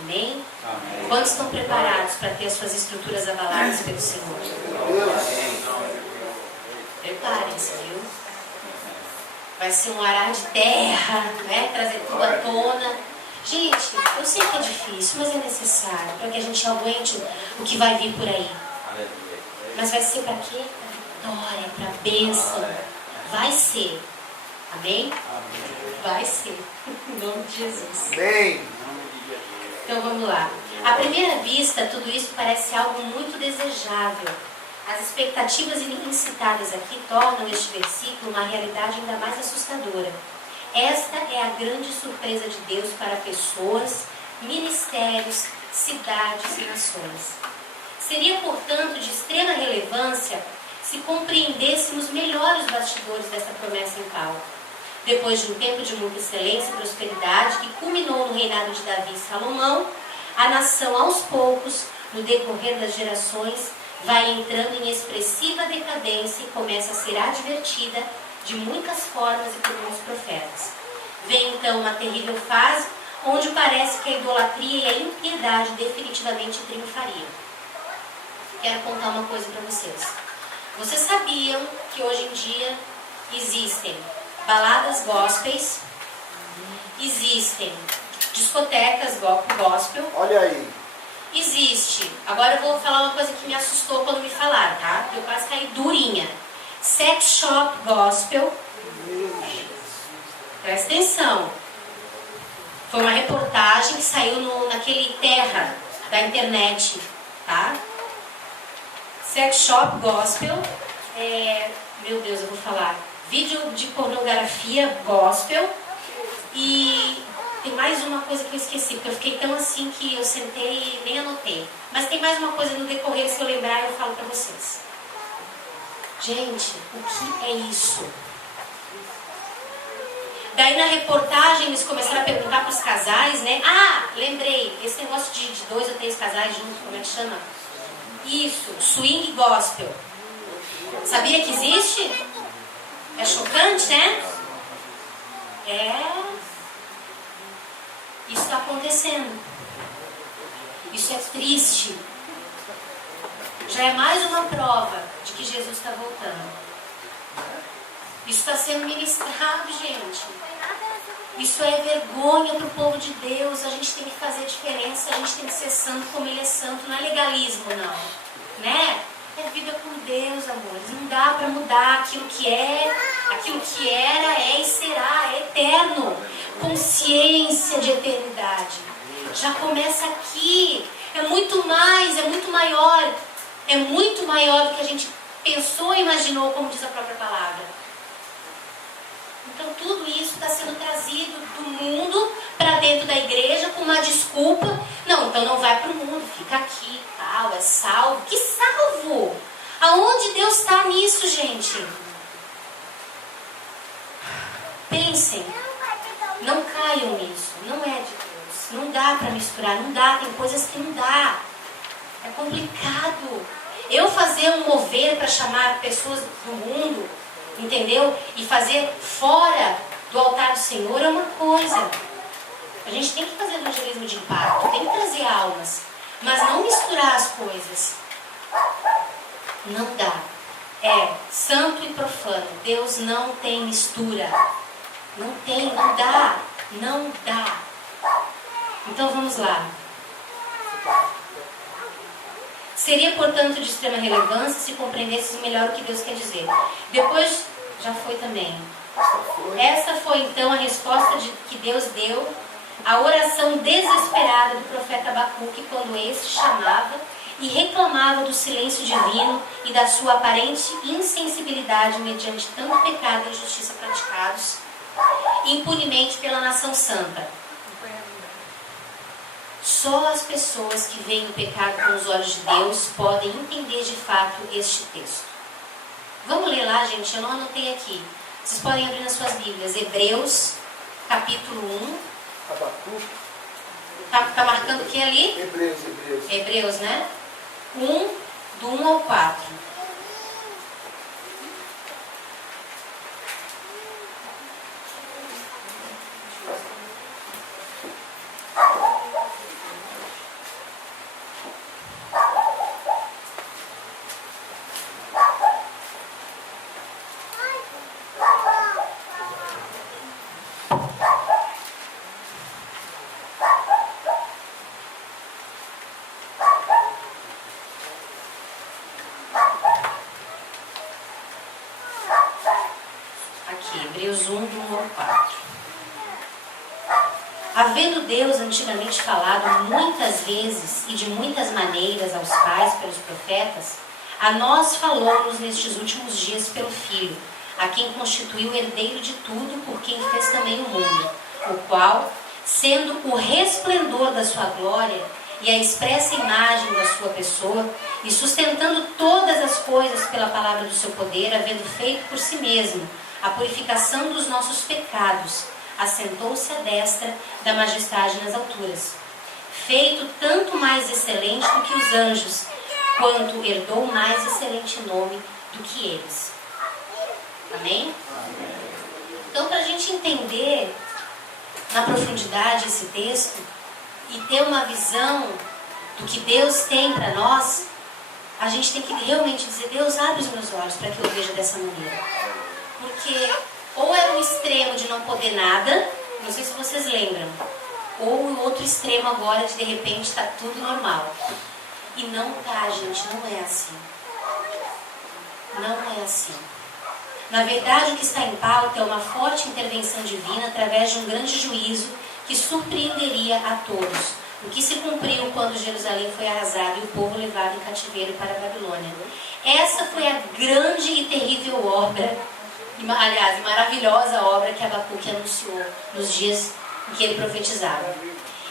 Amém? Amém. Quantos estão preparados para ter as suas estruturas abaladas pelo Senhor? Preparem-se, viu? Vai ser um arar de terra, né? Trazer tudo à tona. Gente, eu sei que é difícil, mas é necessário para que a gente aguente o que vai vir por aí. Mas vai ser para quê? Para vitória, para bênção. Vai ser. Amém? Vai ser. Em nome de Jesus. Amém. Então vamos lá. À primeira vista, tudo isso parece algo muito desejável. As expectativas incitadas aqui tornam este versículo uma realidade ainda mais assustadora. Esta é a grande surpresa de Deus para pessoas, ministérios, cidades e nações. Seria, portanto, de extrema relevância se compreendêssemos melhor os bastidores dessa promessa em Paulo. Depois de um tempo de muita excelência e prosperidade que culminou no reinado de Davi e Salomão, a nação aos poucos, no decorrer das gerações, vai entrando em expressiva decadência e começa a ser advertida de muitas formas e por muitos profetas. Vem então uma terrível fase onde parece que a idolatria e a impiedade definitivamente triunfariam. Quero contar uma coisa para vocês. Vocês sabiam que hoje em dia existem baladas gospels, existem discotecas gospel. Olha aí. Existe, agora eu vou falar uma coisa que me assustou quando me falaram, tá? Porque eu quase caí durinha. Sex shop gospel. Presta atenção. Foi uma reportagem que saiu naquele terra da internet, tá? Sex shop gospel. Meu Deus, eu vou falar. Vídeo de pornografia gospel. E tem mais uma coisa que eu esqueci, porque eu fiquei tão assim que eu sentei e nem anotei. Mas tem mais uma coisa no decorrer, se eu lembrar eu falo pra vocês. Gente, o que é isso? Daí na reportagem eles começaram a perguntar para os casais, né? Ah, lembrei, esse negócio de 2 ou 3 casais juntos, como é que chama? Isso, swing gospel. Sabia que existe? É chocante, né? Isso está acontecendo. Isso é triste. Já é mais uma prova de que Jesus está voltando. Isso está sendo ministrado, gente. Isso é vergonha para o povo de Deus. A gente tem que fazer diferença. A gente tem que ser santo como Ele é santo. Não é legalismo, não. Né? É vida com Deus, amores. Não dá para mudar aquilo que é. Aquilo que era, é e será. É eterno. Consciência de eternidade. Já começa aqui. É muito mais, é muito maior. É muito maior do que a gente pensou e imaginou, como diz a própria palavra. Então tudo isso está sendo trazido do mundo para dentro da igreja com uma desculpa. Não, então não vai para o mundo, fica aqui, tal, é salvo. Que salvo? Aonde Deus está nisso, gente? Pensem, não caiam nisso, não é de Deus. Não dá para misturar, não dá, tem coisas que não dá. É complicado. Eu fazer um mover para chamar pessoas do mundo, entendeu? E fazer fora do altar do Senhor é uma coisa. A gente tem que fazer evangelismo de impacto, tem que trazer almas, mas não misturar as coisas. Não dá. É santo e profano. Deus não tem mistura. Não tem, não dá. Não dá. Então vamos lá. Seria, portanto, de extrema relevância se compreendesses melhor o que Deus quer dizer. Depois, já foi também. Essa foi então a resposta que Deus deu à oração desesperada do profeta Abacuque quando este chamava e reclamava do silêncio divino e da sua aparente insensibilidade mediante tanto pecado e injustiça praticados impunemente pela nação santa. Só as pessoas que veem o pecado com os olhos de Deus podem entender de fato este texto. Vamos ler lá, gente, eu não anotei aqui. Vocês podem abrir nas suas Bíblias. Hebreus, capítulo 1. Abacuque. Tá marcando o que ali? Hebreus. Hebreus, né? 1, do 1 ao 4. Hebreus 1, do 1 ao 4. Havendo Deus antigamente falado muitas vezes e de muitas maneiras aos pais pelos profetas, a nós falou-nos nestes últimos dias pelo Filho, a quem constituiu herdeiro de tudo, por quem fez também o mundo, o qual, sendo o resplendor da sua glória e a expressa imagem da sua pessoa, e sustentando todas as coisas pela palavra do seu poder, havendo feito por si mesmo a purificação dos nossos pecados, assentou-se à destra da majestade nas alturas, feito tanto mais excelente do que os anjos, quanto herdou mais excelente nome do que eles. Amém? Então, para a gente entender na profundidade esse texto e ter uma visão do que Deus tem para nós, a gente tem que realmente dizer: Deus, abre os meus olhos para que eu veja dessa maneira. Porque ou era um extremo de não poder nada, não sei se vocês lembram, ou o outro extremo agora de repente está tudo normal. E não tá, gente, não é assim. Não é assim. Na verdade, o que está em pauta é uma forte intervenção divina através de um grande juízo que surpreenderia a todos. O que se cumpriu quando Jerusalém foi arrasada e o povo levado em cativeiro para a Babilônia. Essa foi a grande e terrível obra, aliás, maravilhosa obra que Abacuque anunciou nos dias em que ele profetizava.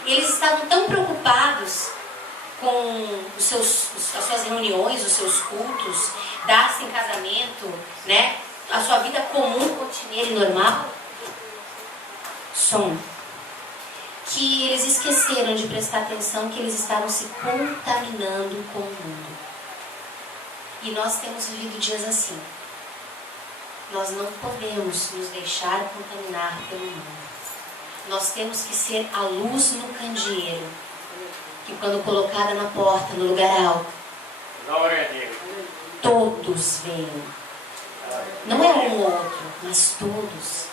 Eles estavam tão preocupados com as suas reuniões, os seus cultos, dar-se em casamento, né? A sua vida comum, rotineira e normal, que eles esqueceram de prestar atenção que eles estavam se contaminando com o mundo. E nós temos vivido dias assim. Nós não podemos nos deixar contaminar pelo mundo. Nós temos que ser a luz no candeeiro, que quando colocada na porta, no lugar alto, todos veem. Não é um ou outro, mas todos.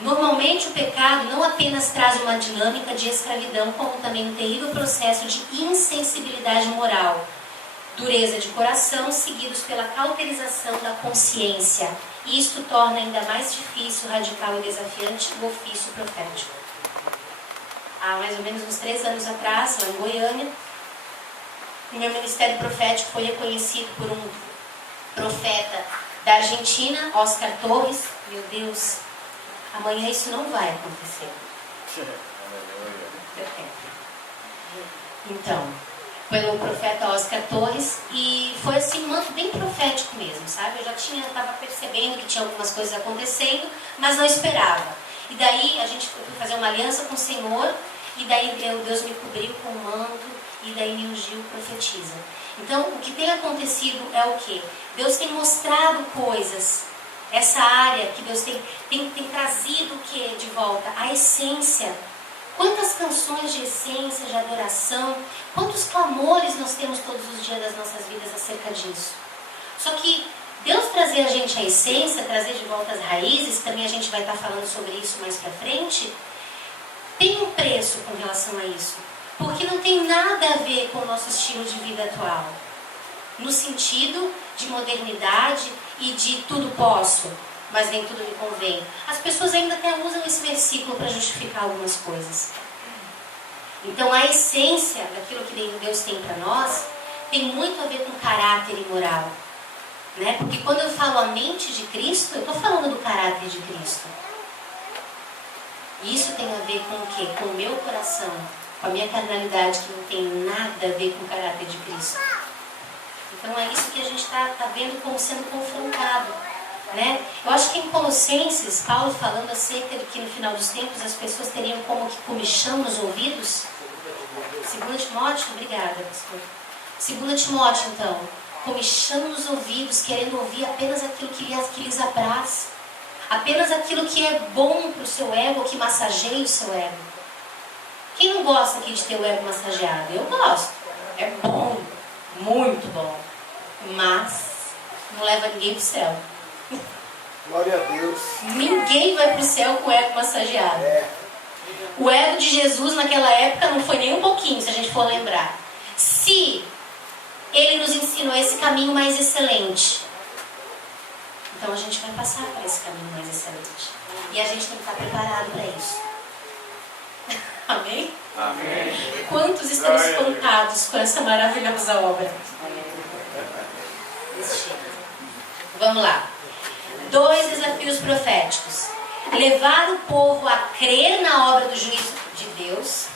Normalmente o pecado não apenas traz uma dinâmica de escravidão, como também um terrível processo de insensibilidade moral, dureza de coração, seguidos pela cauterização da consciência. Isto torna ainda mais difícil, radical e desafiante o ofício profético. Há mais ou menos uns 3 anos atrás, lá em Goiânia, o meu ministério profético foi reconhecido por um profeta da Argentina, Oscar Torres. Meu Deus, amanhã isso não vai acontecer. Então, pelo profeta Oscar Torres, e foi assim um manto bem profético mesmo, sabe? Eu já estava percebendo que tinha algumas coisas acontecendo, mas não esperava. E daí a gente foi fazer uma aliança com o Senhor, e daí Deus me cobriu com o manto, e daí me ungiu, profetiza. Então, o que tem acontecido é o quê? Deus tem mostrado coisas, essa área que Deus tem trazido o quê de volta? A essência. Quantas canções de essência, de adoração, quantos clamores nós temos todos os dias das nossas vidas acerca disso. Só que Deus trazer a gente a essência, trazer de volta as raízes, também a gente vai estar falando sobre isso mais pra frente, tem um preço com relação a isso. Porque não tem nada a ver com o nosso estilo de vida atual. No sentido de modernidade e de tudo posso, mas nem tudo me convém. As pessoas ainda até usam esse versículo para justificar algumas coisas. Então a essência daquilo que Deus tem para nós tem muito a ver com caráter e moral, né? Porque quando eu falo a mente de Cristo, eu estou falando do caráter de Cristo. E isso tem a ver com o quê? Com o meu coração, com a minha carnalidade, que não tem nada a ver com o caráter de Cristo. Então é isso que a gente está vendo como sendo confrontado, né? Eu acho que em Colossenses, Paulo falando acerca de que no final dos tempos as pessoas teriam como que comichão nos ouvidos. 2 Timóteo, obrigada, pastor. 2 Timóteo, então, comichão nos ouvidos, querendo ouvir apenas aquilo que lhes apraz, apenas aquilo que é bom para o seu ego, que massageia o seu ego. Quem não gosta aqui de ter o ego massageado? Eu gosto. É bom, muito bom, mas não leva ninguém para o céu. Glória a Deus. Ninguém vai para o céu com o ego massageado. O ego de Jesus naquela época não foi nem um pouquinho, se a gente for lembrar. Se Ele nos ensinou esse caminho mais excelente, então a gente vai passar por esse caminho mais excelente. E a gente tem que estar preparado para isso. Amém? Amém. Quantos estão espantados com essa maravilhosa obra? Vamos lá. 2 desafios proféticos. Levar o povo a crer na obra do juízo de Deus.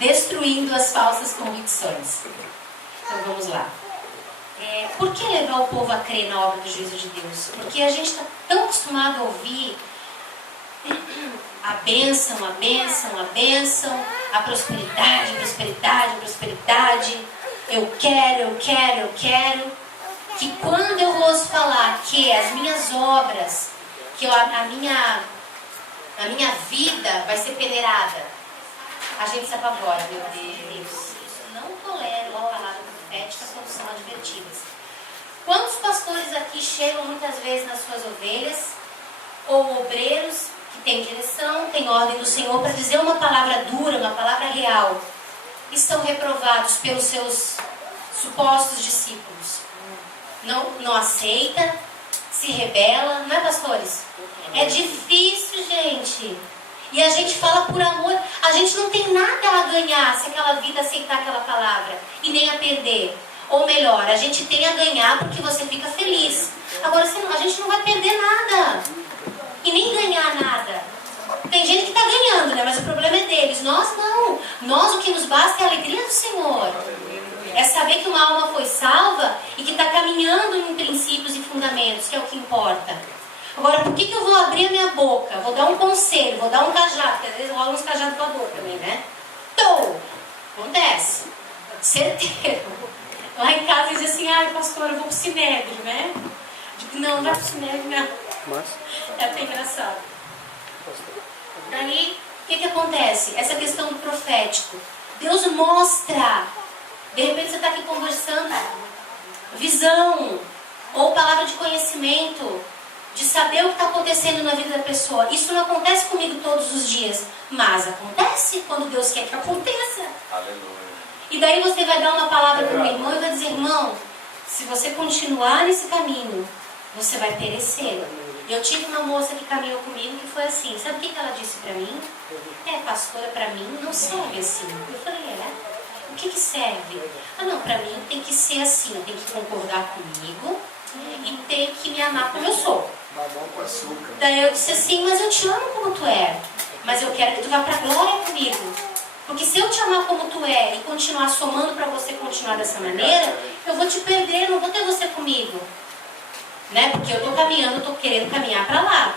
Destruindo as falsas convicções. Então vamos lá. Por que levar o povo a crer na obra do juízo de Deus? Porque a gente está tão acostumado a ouvir a bênção, a bênção, a bênção, a prosperidade, prosperidade, prosperidade. Eu quero, que quando eu ouço falar que as minhas obras, que a minha vida vai ser peneirada, a gente se apavora. Meu Deus, isso não tolero a palavra profética quando são advertidas. Quantos pastores aqui chegam muitas vezes nas suas ovelhas, ou obreiros que têm direção, têm ordem do Senhor para dizer uma palavra dura, uma palavra real, estão reprovados pelos seus supostos discípulos? Não aceita, se rebela, não é, pastores? É difícil, gente. E a gente fala por amor. A gente não tem nada a ganhar se aquela vida aceitar aquela palavra, e nem a perder. Ou melhor, a gente tem a ganhar porque você fica feliz. Agora, a gente não vai perder nada. E nem ganhar nada. Tem gente que está ganhando, né? Mas o problema é deles. Nós não. Nós, o que nos basta é a alegria do Senhor. É saber que uma alma foi salva e que está caminhando em princípios e fundamentos, que é o que importa. Agora, por que eu vou abrir a minha boca? Vou dar um conselho, vou dar um cajado, porque às vezes rola uns cajados voador também, né? Então, acontece. Certeiro. Lá em casa diz assim, ai pastor, eu vou pro Sinédrio, né? Digo, não vai pro Sinédrio, não. É até engraçado. Daí, o que acontece? Essa questão do profético. Deus mostra. De repente você está aqui conversando, visão, ou palavra de conhecimento, de saber o que está acontecendo na vida da pessoa. Isso não acontece comigo todos os dias, mas acontece quando Deus quer que aconteça. Aleluia. E daí você vai dar uma palavra para o irmão e vai dizer, irmão, se você continuar nesse caminho, você vai perecer. Eu tive uma moça que caminhou comigo que foi assim, sabe o que ela disse para mim? Pastora, para mim não serve assim. Eu falei, o que serve? Não, para mim tem que ser assim, tem que concordar comigo e tem que me amar como eu sou. Mamão com açúcar. Daí eu disse assim, mas eu te amo como tu é. Mas eu quero que tu vá pra glória comigo. Porque se eu te amar como tu é e continuar somando para você continuar dessa maneira, eu vou te perder, não vou ter você comigo. Né? Porque eu tô caminhando, tô querendo caminhar para lá.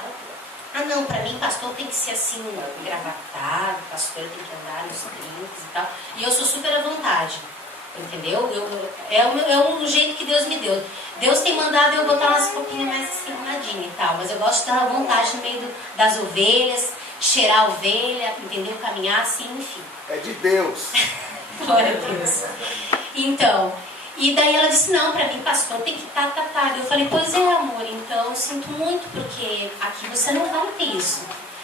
Ah não, para mim pastor tem que ser assim, engravatado, pastor tem que andar nos brincos e tal. E eu sou super à vontade. Entendeu? É um jeito que Deus me deu. Deus tem mandado eu botar umas roupinhas mais assim, arrumadinhas e tal. Mas eu gosto de estar à vontade no meio das ovelhas, cheirar a ovelha, entendeu? Caminhar assim, enfim. É de Deus. Glória a Deus. Então, e daí ela disse, não, pra mim, pastor, tem que estar tratado. Eu falei, pois é, amor, então eu sinto muito, porque aqui você não vai ter isso.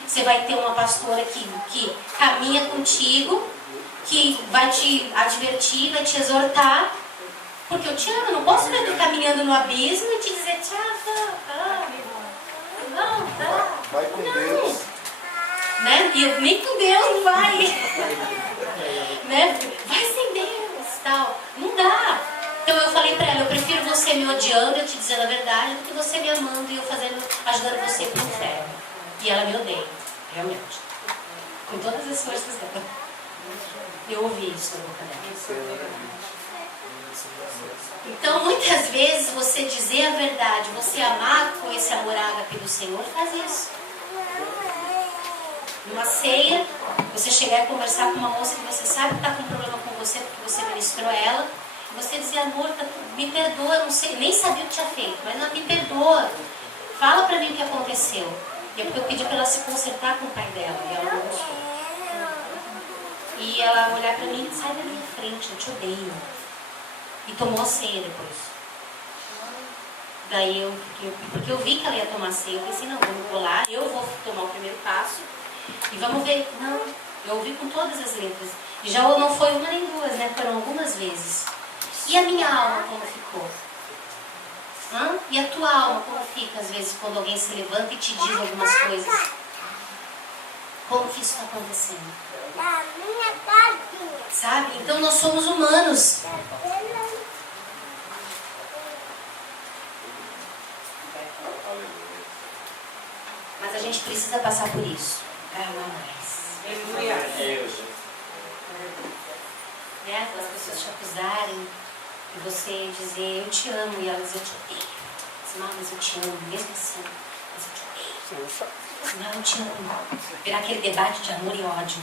Você vai ter uma pastora que caminha contigo, que vai te advertir, vai te exortar, porque eu te amo, eu não posso ver tu caminhando no abismo e te dizer, tchau, não, tá. Vai com não. Deus. Né? E nem com Deus não vai. Né? Vai sem Deus, tal. Não dá. Então eu falei pra ela, eu prefiro você me odiando, eu te dizendo a verdade, do que você me amando e eu ajudando você pro inferno. E ela me odeia, realmente. Com todas as forças dela. Eu ouvi isso da boca dela. Então, muitas vezes, você dizer a verdade, você amar com esse amor ágape do Senhor, faz isso. Numa ceia, você chegar e conversar com uma moça que você sabe que está com problema com você, porque você ministrou ela, e você dizer, amor, me perdoa, eu não sei, nem sabia o que tinha feito, mas não, me perdoa, fala pra mim o que aconteceu. E é porque eu pedi para ela se consertar com o pai dela, e ela não gostou. E ela olhar pra mim e sai da minha frente, eu te odeio. E tomou a ceia depois. Daí porque eu vi que ela ia tomar a ceia, eu pensei, não, vamos rolar, eu vou tomar o primeiro passo e vamos ver. Não, eu ouvi com todas as letras. E já não foi uma nem duas, né? Foram algumas vezes. E a minha alma como ficou? E a tua alma como fica, às vezes, quando alguém se levanta e te diz algumas coisas? Como que isso está acontecendo? Sabe? Então nós somos humanos. Mas a gente precisa passar por isso. Para amar mais. Aleluia. Né? As pessoas te acusarem e você dizer, eu te amo, e elas, eu te odeio. Mas eu te amo, mesmo assim. Mas eu te odeio. Não, eu te amo. Virar aquele debate de amor e ódio.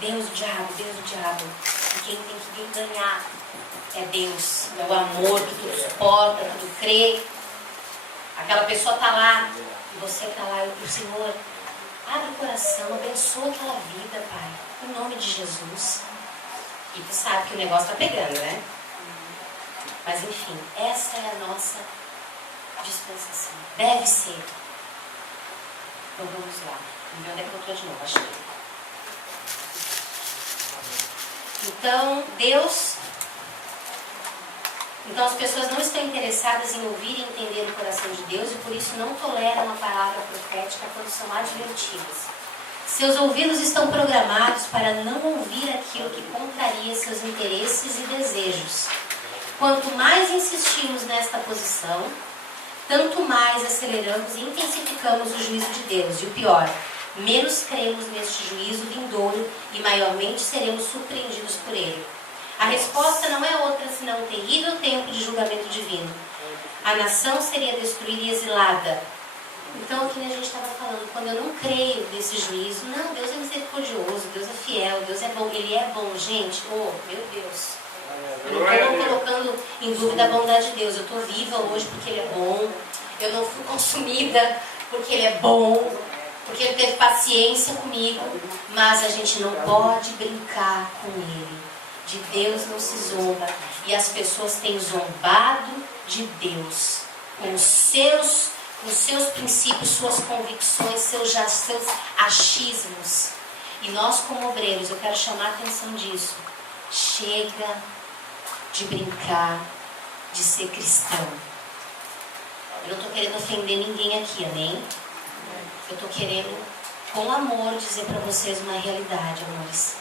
Deus, o diabo. E quem tem que ganhar é Deus. É o amor que tudo suporta, tudo crê. Aquela pessoa está lá, e você está lá, e o Senhor, abre o coração, abençoa aquela vida, Pai, em nome de Jesus. E tu sabe que o negócio está pegando, né? Mas enfim, essa é a nossa dispensação. Deve ser. Então vamos lá. Onde é que eu estou de novo? Achei. Então, Então as pessoas não estão interessadas em ouvir e entender o coração de Deus e por isso não toleram a palavra profética quando são advertidas. Seus ouvidos estão programados para não ouvir aquilo que contraria seus interesses e desejos. Quanto mais insistimos nesta posição, tanto mais aceleramos e intensificamos o juízo de Deus. E o pior, menos cremos neste juízo vindouro e maiormente seremos surpreendidos por ele. A resposta não é outra senão um terrível tempo de julgamento divino. A nação seria destruída e exilada. Então, o que a gente estava falando, quando eu não creio desse juízo, não, Deus é misericordioso, Deus é fiel, Deus é bom, Ele é bom, gente, meu Deus. Eu não estou colocando em dúvida a bondade de Deus, eu estou viva hoje porque Ele é bom, eu não fui consumida porque Ele é bom, porque Ele teve paciência comigo, mas a gente não pode brincar com Ele. De Deus não se zomba. E as pessoas têm zombado de Deus. Com os seus princípios, suas convicções, seus achismos. E nós como obreiros, eu quero chamar a atenção disso. Chega de brincar, de ser cristão. Eu não estou querendo ofender ninguém aqui, amém? Eu estou querendo, com amor, dizer para vocês uma realidade, amores.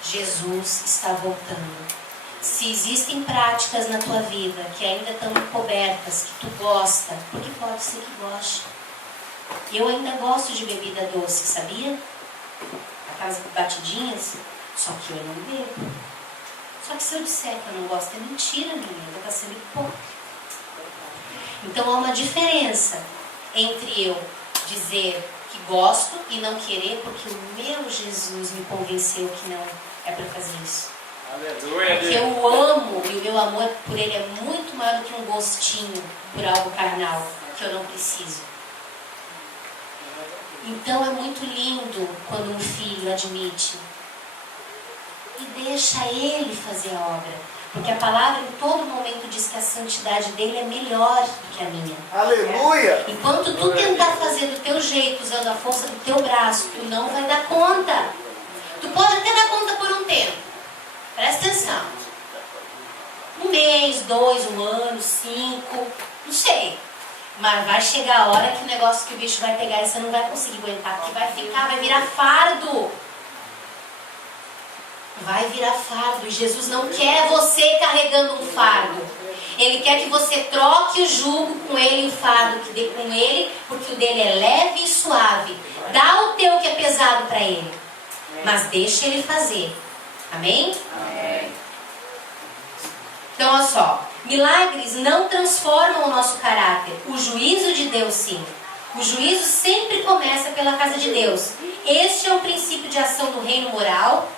Jesus está voltando. Se existem práticas na tua vida que ainda estão encobertas, que tu gosta, porque pode ser que goste. Eu ainda gosto de bebida doce, sabia? Aquelas batidinhas, só que eu não bebo. Só que se eu disser que eu não gosto, é mentira minha, eu vou estar sendo hipócrita. Então há uma diferença entre eu dizer que gosto e não querer, porque o meu Jesus me convenceu que não é para fazer isso. Aleluia. Porque eu amo, e o meu amor por ele é muito maior do que um gostinho por algo carnal, que eu não preciso. Então é muito lindo quando um filho admite e deixa ele fazer a obra. Porque a palavra em todo momento diz que a santidade dele é melhor do que a minha. Aleluia. Enquanto tu tentar fazer do teu jeito, usando a força do teu braço, tu não vai dar conta. Tu pode até dar conta por um tempo. Presta atenção. 1 mês, 2, 1 ano, 5, não sei. Mas vai chegar a hora que o negócio que o bicho vai pegar e você não vai conseguir aguentar, porque vai virar fardo. Vai virar fardo. E Jesus não quer você carregando um fardo. Ele quer que você troque o jugo com ele, o fardo que dê com ele, porque o dele é leve e suave. Dá o teu que é pesado para ele, mas deixa ele fazer. Amém? Amém. Então, olha só. Milagres não transformam o nosso caráter. O juízo de Deus, sim. O juízo sempre começa pela casa de Deus. Este é o princípio de ação do reino moral.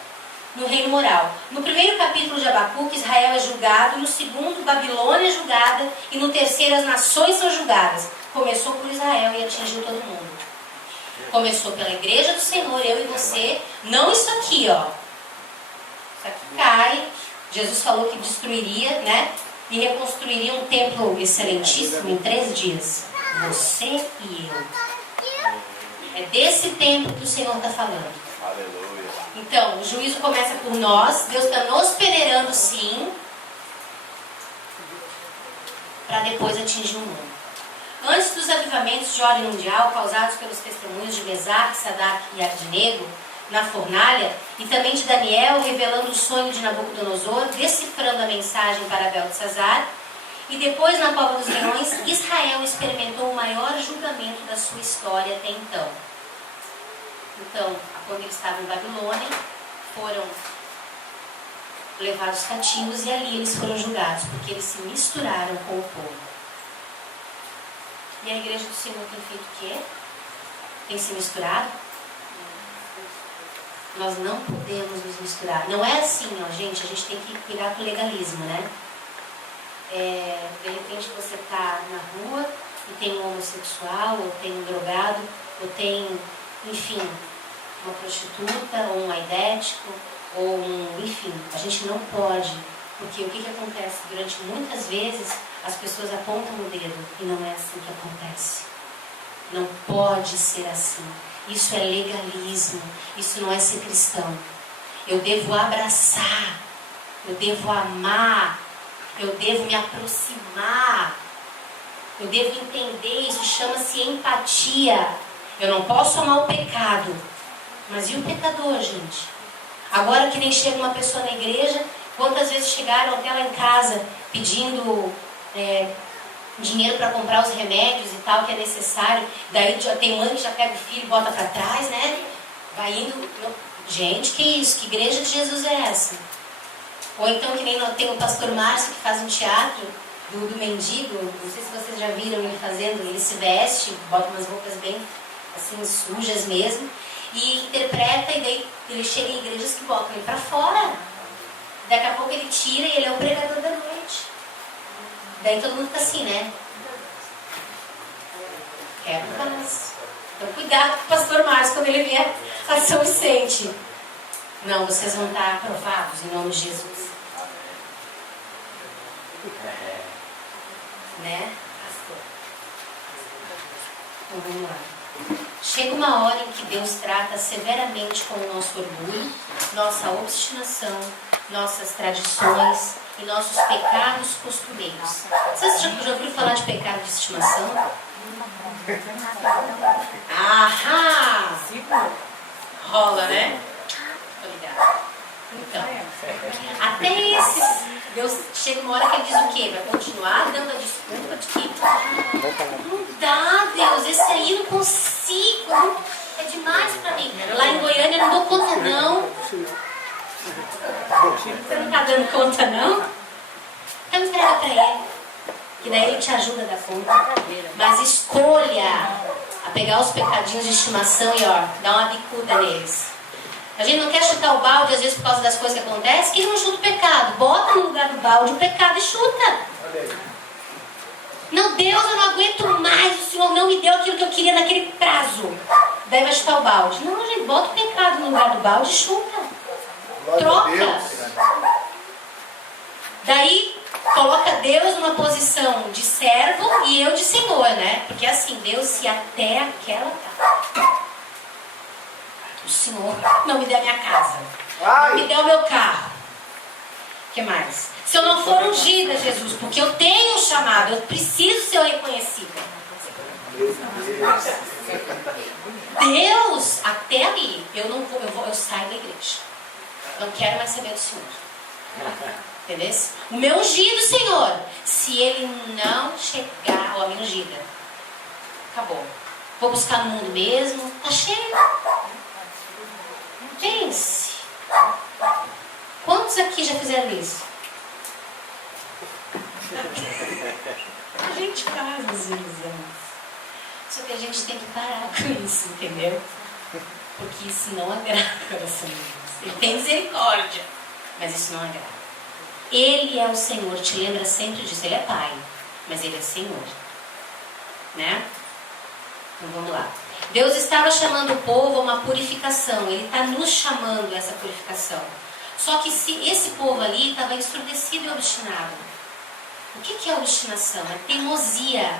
No reino moral. No primeiro capítulo de Abacuque, Israel é julgado. No segundo, Babilônia é julgada. E no terceiro, as nações são julgadas. Começou por Israel e atingiu todo mundo. Começou pela igreja do Senhor, eu e você. Não isso aqui, ó. Isso aqui cai. Jesus falou que destruiria, né? E reconstruiria um templo excelentíssimo em 3 dias. Você e eu. É desse templo que o Senhor está falando. Aleluia. Então, o juízo começa por nós. Deus está nos peneirando, sim, para depois atingir o mundo. Antes dos avivamentos de ordem mundial causados pelos testemunhos de Mesaque, Sadraque e Abdenego na fornalha, e também de Daniel revelando o sonho de Nabucodonosor, decifrando a mensagem para Beltesazar, e depois na cova dos leões, Israel experimentou o maior julgamento da sua história até então. Então, quando eles estavam em Babilônia, foram levados cativos e ali eles foram julgados, porque eles se misturaram com o povo. E a igreja do Senhor tem feito o quê? Tem se misturado? Nós não podemos nos misturar. Não é assim, ó, gente, a gente tem que cuidar do legalismo, né? De repente você está na rua e tem um homossexual, ou tem um drogado, ou tem, enfim, uma prostituta, ou um aidético, ou enfim, a gente não pode, porque o que acontece? Durante muitas vezes as pessoas apontam o dedo e não é assim que acontece. Não pode ser assim. Isso é legalismo, isso não é ser cristão. Eu devo abraçar, eu devo amar, eu devo me aproximar, eu devo entender, isso chama-se empatia. Eu não posso amar o pecado, mas e o pecador, gente? Agora que nem chega uma pessoa na igreja, quantas vezes chegaram até lá em casa pedindo dinheiro para comprar os remédios e tal, que é necessário. Daí já tem mãe que já pega o filho e bota para trás, né? Vai indo. Gente, que isso? Que igreja de Jesus é essa? Ou então que nem tem o pastor Márcio que faz um teatro do mendigo. Não sei se vocês já viram ele fazendo. Ele se veste, bota umas roupas bem assim sujas mesmo, e interpreta, e daí ele chega em igrejas que botam ele para fora. Daqui a pouco ele tira e ele é o pregador da noite. Daí todo mundo fica assim, né? Então cuidado com o pastor Márcio quando ele vier a São Vicente. Não, vocês vão estar aprovados em nome de Jesus. Né? Então vamos lá. Chega uma hora em que Deus trata severamente com o nosso orgulho, nossa obstinação, nossas tradições e nossos pecados costumeiros. Vocês já ouviram falar de pecado de estimação? Ahá! Rola, né? Obrigada. Então, até esses Chega uma hora que ele diz o quê? Vai continuar dando a desculpa de que não dá, Deus, esse aí não consigo, é demais pra mim. Lá em Goiânia eu não dou conta não. Você não tá dando conta não? Então entrega pra ele, que daí ele te ajuda a dar conta. Mas escolha a pegar os pecadinhos de estimação e ó, dar uma bicuda neles. A gente não quer chutar o balde, às vezes, por causa das coisas que acontecem. Quem não chuta o pecado? Bota no lugar do balde o pecado e chuta. Não, Deus, eu não aguento mais. O Senhor não me deu aquilo que eu queria naquele prazo. Daí vai chutar o balde. Não, gente, bota o pecado no lugar do balde e chuta. Troca. Daí, coloca Deus numa posição de servo e eu de Senhor, né? Porque assim, Deus, se até aquela o Senhor não me der a minha casa, não me der o meu carro. O que mais? Se eu não for ungida, Jesus, porque eu tenho um chamado, eu preciso ser reconhecida. Deus, até ali, eu saio da igreja. Não quero mais saber do Senhor. Entendeu? O meu ungido, Senhor, se ele não chegar, ó, a minha ungida, acabou. Vou buscar no mundo mesmo, tá cheio. Pense. Quantos aqui já fizeram isso? A gente faz às vezes. Só que a gente tem que parar com isso, entendeu? Porque isso não agrada o coração de Deus. Ele tem misericórdia, mas isso não agrada. Ele é o Senhor, te lembra sempre disso. Ele é Pai, mas Ele é Senhor. Né? Então vamos lá. Deus estava chamando o povo a uma purificação. Ele está nos chamando a essa purificação. Só que se esse povo ali estava ensurdecido e obstinado. O que é obstinação? É teimosia.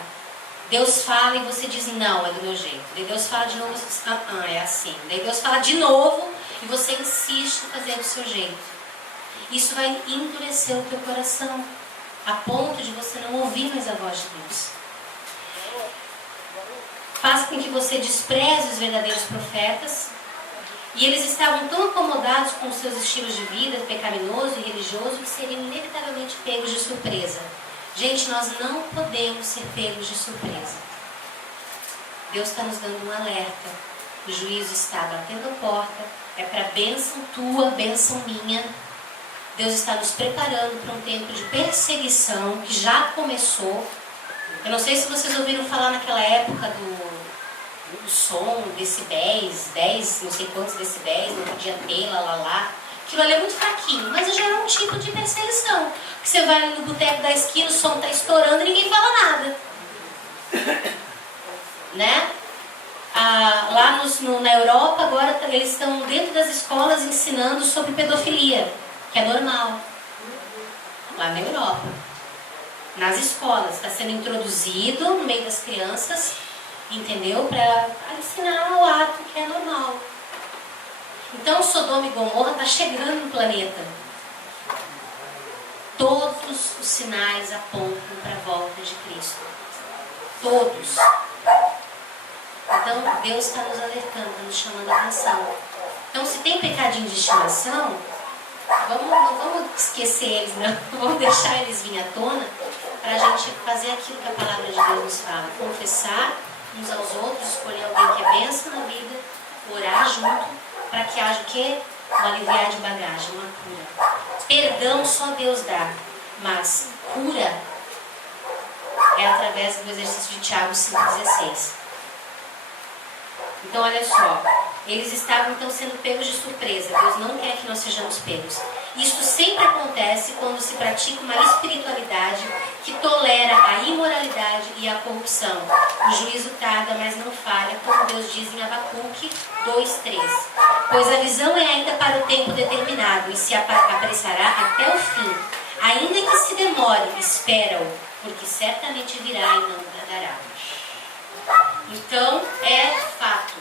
Deus fala e você diz não, é do meu jeito. Daí Deus fala de novo e você diz é assim. Daí Deus fala de novo e você insiste em fazer do seu jeito. Isso vai endurecer o teu coração a ponto de você não ouvir mais a voz de Deus. Faz com que você despreze os verdadeiros profetas. E eles estavam tão acomodados com os seus estilos de vida pecaminoso e religioso que seriam inevitavelmente pegos de surpresa. Gente, nós não podemos ser pegos de surpresa. Deus está nos dando um alerta. O juízo está batendo a porta. É para bênção tua, bênção minha. Deus está nos preparando para um tempo de perseguição que já começou. Eu não sei se vocês ouviram falar naquela época do som, decibéis, 10, não sei quantos decibéis, não podia ter, lá. Aquilo ali é muito fraquinho, mas já é um tipo de perseguição. Que você vai no boteco da esquina, o som está estourando e ninguém fala nada. Né? Lá na Europa, agora eles estão dentro das escolas ensinando sobre pedofilia, que é normal. Lá na Europa. Nas escolas, está sendo introduzido no meio das crianças, entendeu? Para ensinar o ato que é normal. Então, Sodoma e Gomorra está chegando no planeta. Todos os sinais apontam para a volta de Cristo. Todos. Então, Deus está nos alertando, nos chamando a atenção. Então, se tem pecadinho de estimação, não vamos esquecer eles, não. Vamos deixar eles vir à tona para a gente fazer aquilo que a palavra de Deus nos fala. Confessar uns aos outros, escolher alguém que é bênção na vida, orar junto, para que haja o quê? Um aliviar de bagagem, uma cura. Perdão só Deus dá, mas cura é através do exercício de Tiago 5,16. Então olha só, eles estavam então sendo pegos de surpresa. Deus não quer que nós sejamos pegos. Isso sempre acontece quando se pratica uma espiritualidade que tolera a imoralidade e a corrupção. O juízo tarda, mas não falha, como Deus diz em Abacuque 2:3. Pois a visão é ainda para o tempo determinado e se apressará até o fim. Ainda que se demore, espera-o, porque certamente virá e não tardará. Então, é fato.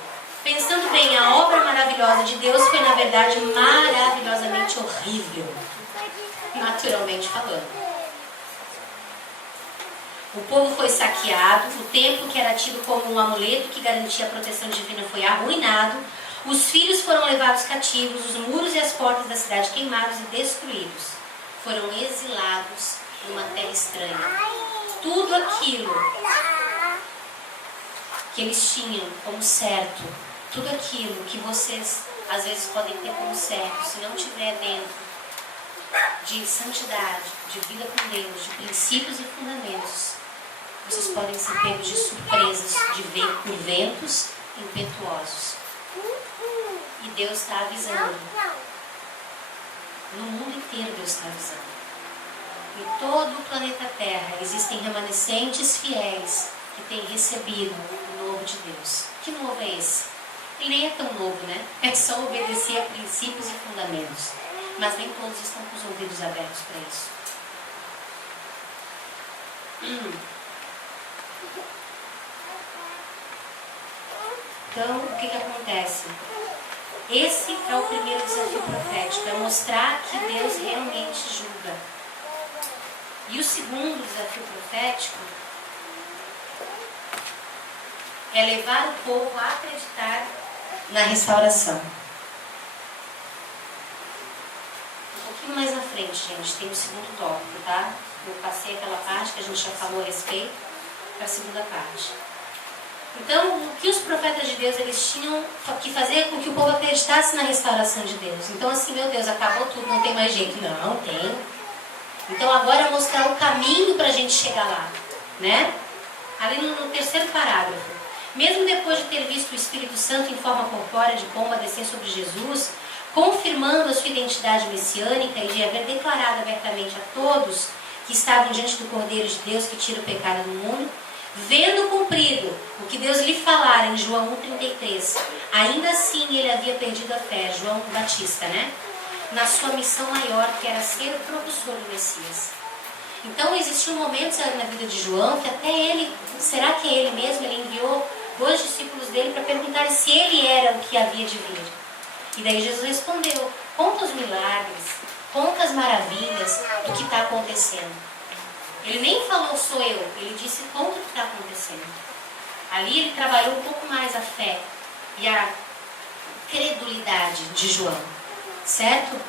Pensando bem, a obra maravilhosa de Deus foi, na verdade, maravilhosamente horrível, naturalmente falando. O povo foi saqueado, o templo, que era tido como um amuleto que garantia a proteção divina, foi arruinado, os filhos foram levados cativos, os muros e as portas da cidade queimados e destruídos. foram exilados numa terra estranha. Tudo aquilo que eles tinham como certo, tudo aquilo que vocês às vezes podem ter como certo, se não tiver dentro de santidade, de vida com Deus, de princípios e fundamentos, vocês podem ser pegos de surpresas, por ventos impetuosos. E Deus está avisando. No mundo inteiro Deus está avisando. Em todo o planeta Terra existem remanescentes fiéis que têm recebido o novo de Deus. Que novo é esse? Ele nem é tão novo, né? É só obedecer a princípios e fundamentos. Mas nem todos estão com os ouvidos abertos para isso. Então, o que acontece? Esse é o primeiro desafio profético, é mostrar que Deus realmente julga. E o segundo desafio profético é levar o povo a acreditar na restauração. Um pouquinho mais na frente, gente, tem o segundo tópico, tá? Eu passei aquela parte que a gente já falou a respeito, para a segunda parte. Então, o que os profetas de Deus eles tinham que fazer com que o povo acreditasse na restauração de Deus. Então, assim, meu Deus, acabou tudo, não tem mais jeito. Não, tem. Então, agora é mostrar o caminho para a gente chegar lá, né? Ali no terceiro parágrafo. Mesmo depois de ter visto o Espírito Santo em forma corpórea de pomba descer sobre Jesus, confirmando a sua identidade messiânica e de haver declarado abertamente a todos que estavam diante do Cordeiro de Deus que tira o pecado do mundo, vendo cumprido o que Deus lhe falara em João 1,33, ainda assim ele havia perdido a fé, João Batista, né? Na sua missão maior, que era ser o propulsor do Messias. Então existiam momentos na vida de João que até ele, será que é ele mesmo? Ele enviou 2 discípulos dele para perguntar se ele era o que havia de vir. E daí Jesus respondeu: conta os milagres, conta as maravilhas do que está acontecendo. Ele nem falou sou eu, ele disse conta o que está acontecendo. Ali ele trabalhou um pouco mais a fé e a credulidade de João, certo?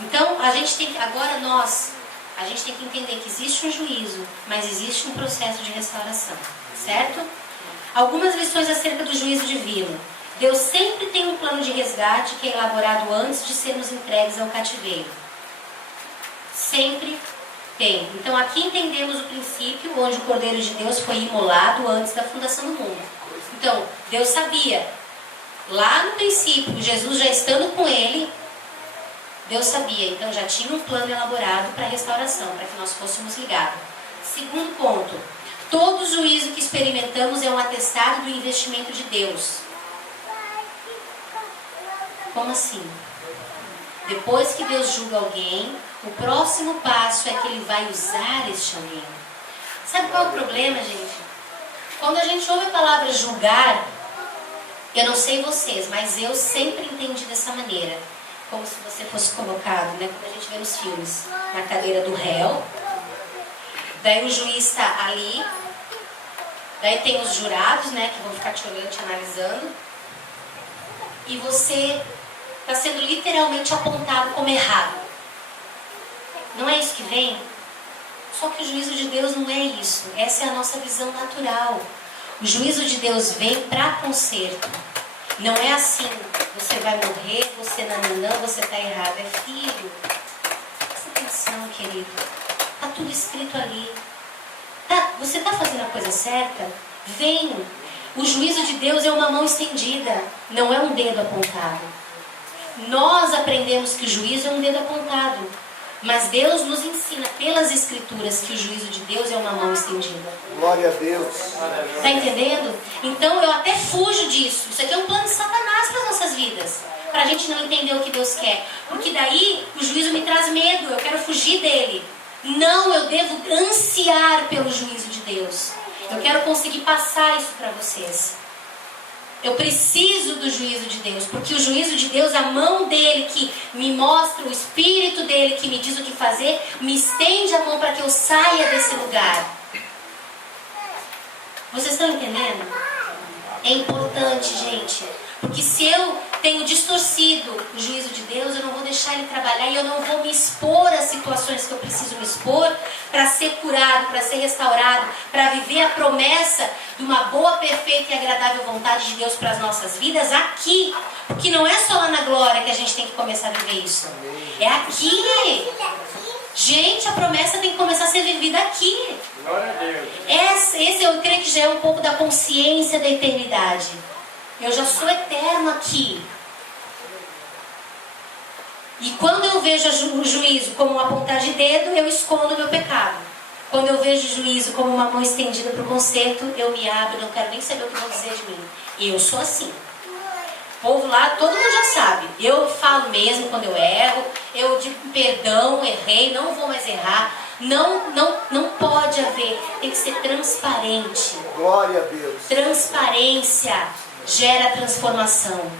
Então a gente tem que, agora a gente tem que entender que existe um juízo, mas existe um processo de restauração, certo? Algumas lições acerca do juízo divino. Deus sempre tem um plano de resgate que é elaborado antes de sermos entregues ao cativeiro. Sempre tem. Então aqui entendemos o princípio onde o Cordeiro de Deus foi imolado antes da fundação do mundo. Então, Deus sabia, lá no princípio, Jesus já estando com ele, Deus sabia, então já tinha um plano elaborado para a restauração, para que nós fôssemos ligados. Segundo ponto, todo juízo que experimentamos é um atestado do investimento de Deus. Como assim? Depois que Deus julga alguém, o próximo passo é que ele vai usar este alguém. Sabe qual é o problema, gente? Quando a gente ouve a palavra julgar, eu não sei vocês, mas eu sempre entendi dessa maneira. Como se você fosse colocado, né? Como a gente vê nos filmes, na cadeira do réu. Daí o juiz está ali. Daí tem os jurados, né? Que vão ficar te olhando, te analisando. E você está sendo literalmente apontado como errado. Não é isso que vem? Só que o juízo de Deus não é isso. Essa é a nossa visão natural. O juízo de Deus vem para conserto. Não é assim, você vai morrer, você não, você está errado. É filho. Presta atenção, querido. Está tudo escrito ali. Você está fazendo a coisa certa? Vem. O juízo de Deus é uma mão estendida, não é um dedo apontado. Nós aprendemos que o juízo é um dedo apontado. Mas Deus nos ensina pelas Escrituras que o juízo de Deus é uma mão estendida. Glória a Deus. Está entendendo? Então eu até fujo disso. Isso aqui é um plano de Satanás para as nossas vidas. Para a gente não entender o que Deus quer. Porque daí o juízo me traz medo. Eu quero fugir dele. Não, eu devo ansiar pelo juízo de Deus. Eu quero conseguir passar isso para vocês. Eu preciso do juízo de Deus, porque o juízo de Deus, a mão dele que me mostra, o Espírito dele que me diz o que fazer, me estende a mão para que eu saia desse lugar. Vocês estão entendendo? É importante, gente, porque se eu tenho distorcido o juízo de Deus, eu não vou deixar deixar Ele trabalhar e eu não vou me expor às situações que eu preciso me expor para ser curado, para ser restaurado, para viver a promessa de uma boa, perfeita e agradável vontade de Deus para as nossas vidas aqui. Porque não é só lá na glória que a gente tem que começar a viver isso. É aqui. Gente, a promessa tem que começar a ser vivida aqui. Glória a Deus. Esse eu creio que já é um pouco da consciência da eternidade. Eu já sou eterno aqui. E quando eu vejo o juízo como um apontar de dedo, eu escondo o meu pecado. Quando eu vejo o juízo como uma mão estendida para o conserto, eu me abro, não quero nem saber o que vão dizer de mim. Eu sou assim. O povo lá, todo mundo já sabe. Eu falo mesmo quando eu erro, eu digo perdão, errei, não vou mais errar. Não pode haver, tem que ser transparente. Glória a Deus. Transparência gera transformação.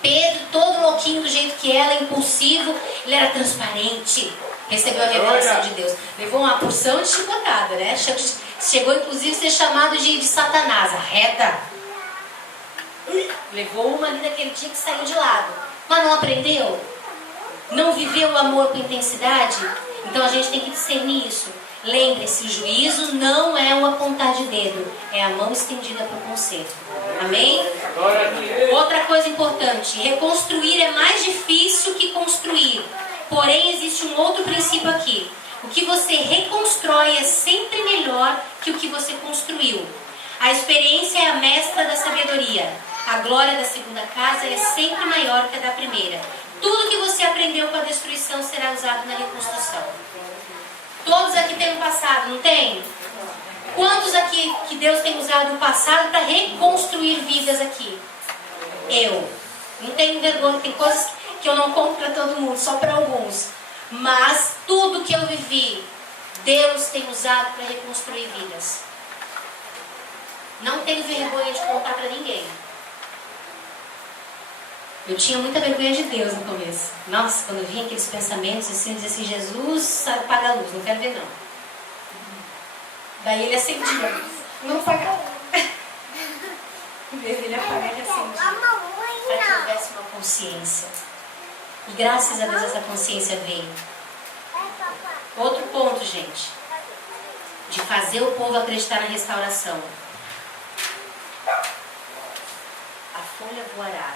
Pedro, todo louquinho do jeito que era, impulsivo, ele era transparente. Recebeu a revelação de Deus. Levou uma porção de chicotada, né? Chegou inclusive a ser chamado de Satanás, arreda. Levou uma ali naquele dia que saiu de lado. Mas não aprendeu? Não viveu o amor com intensidade? Então a gente tem que discernir isso. Lembre-se, o juízo não é um apontar de dedo, é a mão estendida para o conserto. Amém? Outra coisa importante, reconstruir é mais difícil que construir. Porém, existe um outro princípio aqui. O que você reconstrói é sempre melhor que o que você construiu. A experiência é a mestra da sabedoria. A glória da segunda casa é sempre maior que a da primeira. Tudo que você aprendeu com a destruição será usado na reconstrução. Todos aqui têm um passado, não tem? Quantos aqui que Deus tem usado o passado para reconstruir vidas aqui? Eu. Não tenho vergonha, tem coisas que eu não conto para todo mundo, só para alguns. Mas tudo que eu vivi, Deus tem usado para reconstruir vidas. Não tenho vergonha de contar para ninguém. Eu tinha muita vergonha de Deus no começo. Nossa, quando eu vinha aqueles pensamentos assim, eu dizia assim, Jesus, apaga a luz, não quero ver não. Daí ele acendia. Não apaga. Em vez dele apagar, ele acendia. Para que houvesse uma consciência. E graças a Deus essa consciência veio. Outro ponto, gente. De fazer o povo acreditar na restauração. A folha voará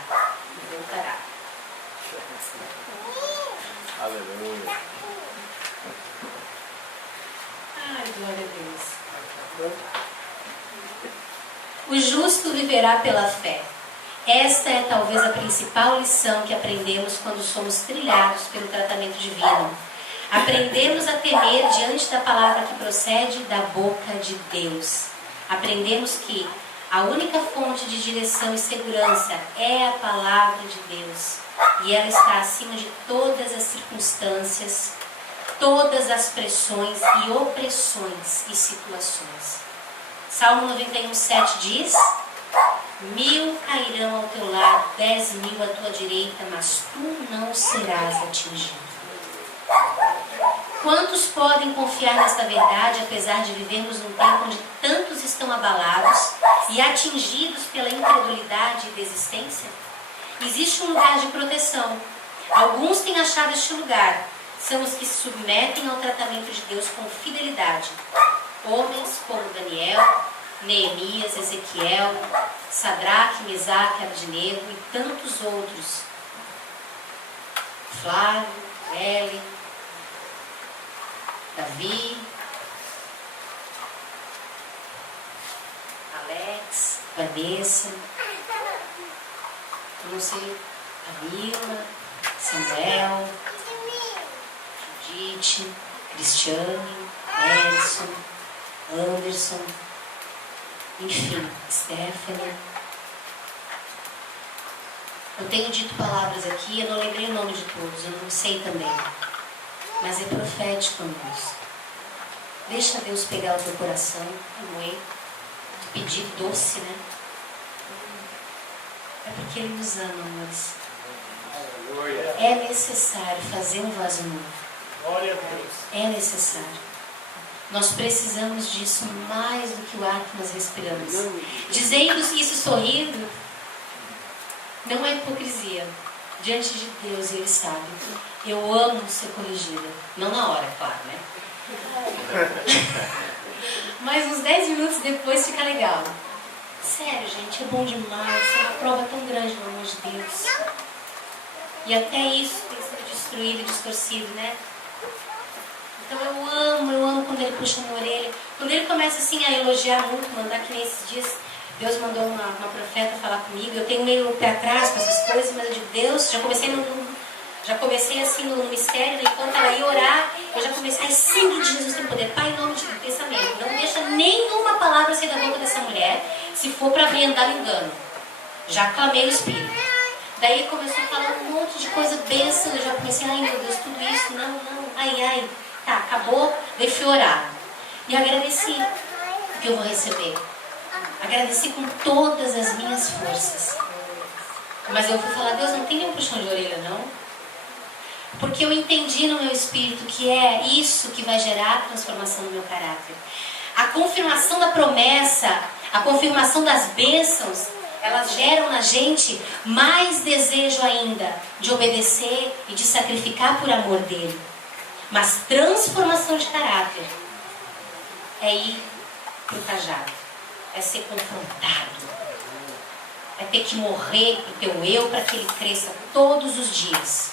e voltará. Aleluia. Ai, glória a Deus. O justo viverá pela fé. Esta é talvez a principal lição que aprendemos quando somos trilhados pelo tratamento divino. Aprendemos a temer diante da palavra que procede da boca de Deus. Aprendemos que a única fonte de direção e segurança é a palavra de Deus. E ela está acima de todas as circunstâncias, todas as pressões e opressões e situações. Salmo 91:7 diz: 1000 cairão ao teu lado, 10.000 à tua direita, mas tu não serás atingido. Quantos podem confiar nesta verdade, apesar de vivermos num tempo onde tantos estão abalados e atingidos pela incredulidade e desistência? Existe um lugar de proteção. Alguns têm achado este lugar. São os que se submetem ao tratamento de Deus com fidelidade. Homens como Daniel, Neemias, Ezequiel, Sadraque, Mesaque, Abdinego e tantos outros. Flávio, Eli, Davi, Alex, Vanessa, não sei, Camila, Samuel, Judite, Cristiane, Edson, Anderson, enfim, Stephanie. Eu tenho dito palavras aqui, eu não lembrei o nome de todos, eu não sei também. Mas é profético, irmãos. Deixa Deus pegar o teu coração, moer, pedir doce, né? É porque Ele nos ama, amores. É necessário fazer um vaso novo. Glória a Deus. É necessário. Nós precisamos disso mais do que o ar que nós respiramos. Dizendo isso sorrindo, não é hipocrisia. diante de Deus, e Ele sabe. Eu amo ser corrigida. Não na hora, claro, né? Mas uns 10 minutos depois fica legal. Sério, gente, é bom demais. É uma prova tão grande, pelo amor de Deus. E até isso tem sido destruído e distorcido, né? Então eu amo quando Ele puxa a minha orelha. Quando Ele começa assim a elogiar muito, mandar que nem esses dias, Deus mandou uma profeta falar comigo. Eu tenho meio pé atrás com essas coisas, mas eu digo, Deus, já comecei assim no mistério, né? Enquanto ela ia orar, eu já comecei, sangue de Jesus tem poder. Pai, em nome de pensamento, não deixa nenhuma palavra sair da boca dessa mulher, se for para dar engano. Já clamei o Espírito. Daí começou a falar um monte de coisa bênção, eu já comecei, ai meu Deus, tudo isso, não, ai. Tá, acabou, daí fui orar. E agradeci o que eu vou receber. Agradeci com todas as minhas forças. Mas eu fui falar, Deus, não tem nenhum puxão de orelha, não. Porque eu entendi no meu espírito que é isso que vai gerar a transformação no meu caráter. A confirmação da promessa, a confirmação das bênçãos, elas geram na gente mais desejo ainda de obedecer e de sacrificar por amor dele. Mas transformação de caráter é ir pro cajado, é ser confrontado, é ter que morrer pro teu eu para que ele cresça todos os dias.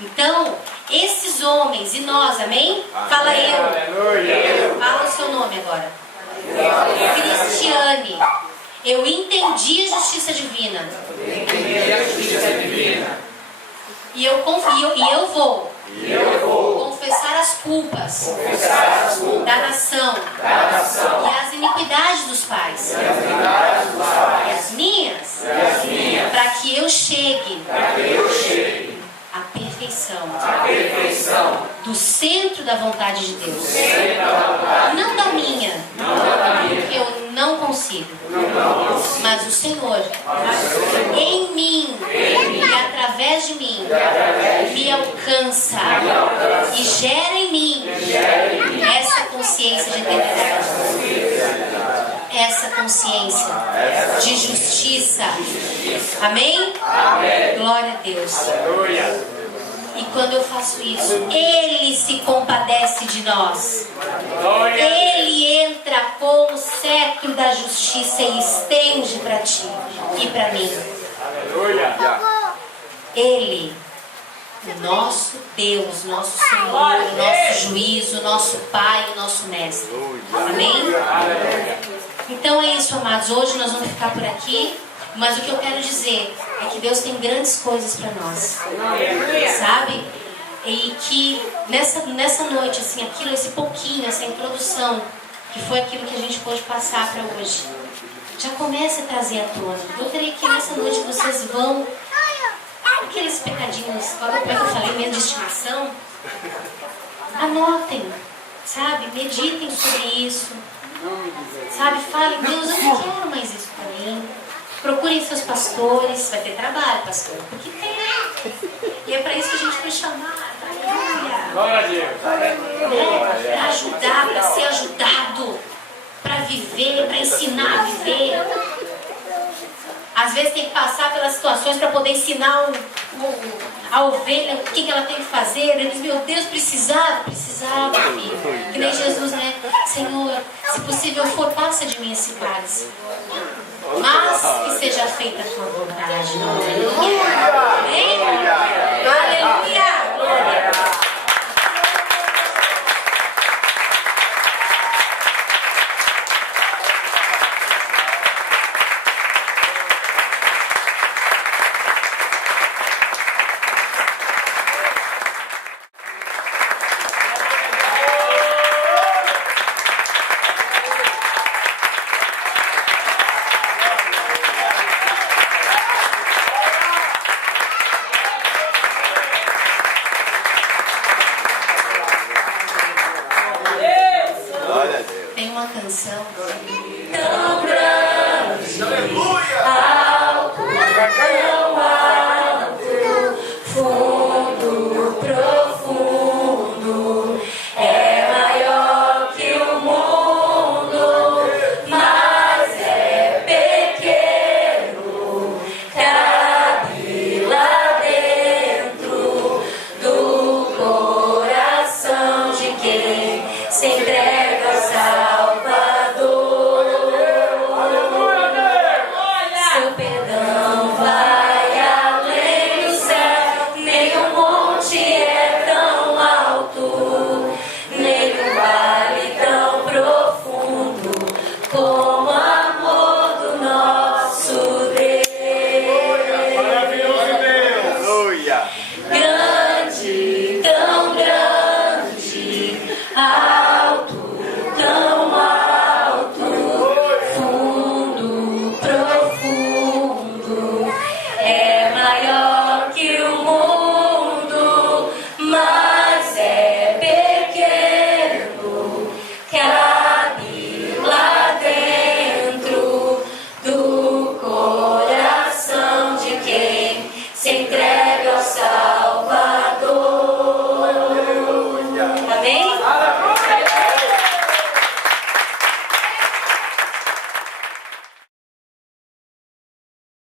Então, esses homens e nós, amém? Fala eu. Aleluia. Fala o seu nome agora. Cristiane. Eu entendi a justiça divina. E eu vou confessar as culpas da nação e as iniquidades dos pais e as minhas, para que eu chegue à perfeição do centro da vontade de Deus, não da minha, porque eu não consigo, mas o Senhor em mim e através de mim me alcança e gera em mim essa consciência de eternidade, essa consciência de justiça. Amém? Glória a Deus. E quando eu faço isso, Ele se compadece de nós. Ele entra com o cetro da justiça e estende para ti e para mim. Ele, o nosso Deus, nosso Senhor, o nosso juiz, o nosso Pai, o nosso Mestre. Amém? Então é isso, amados. Hoje nós vamos ficar por aqui. Mas o que eu quero dizer é que Deus tem grandes coisas para nós, sabe? E que nessa noite, assim, esse pouquinho, essa introdução, que foi aquilo que a gente pôde passar para hoje, já começa a trazer à tona. Eu creio que nessa noite vocês vão, aqueles pecadinhos, como é que eu falei, mesmo de estimação, anotem, sabe? Meditem sobre isso, sabe? Falem, Deus, eu não quero mais isso para mim. Procurem seus pastores. Vai ter trabalho, pastor, porque tem. E é para isso que a gente foi chamado. Glória a Deus. Para ajudar, para ser ajudado, para viver, para ensinar a viver. Às vezes tem que passar pelas situações para poder ensinar a ovelha o que ela tem que fazer. Ele diz, meu Deus, precisava, filho. Que nem Jesus, né? Senhor, se possível for, passa de mim esse cálice. Mas que seja feita a tua vontade. Aleluia. Amém? Aleluia. Glória. Tem uma canção tão grande, alto, tão alto,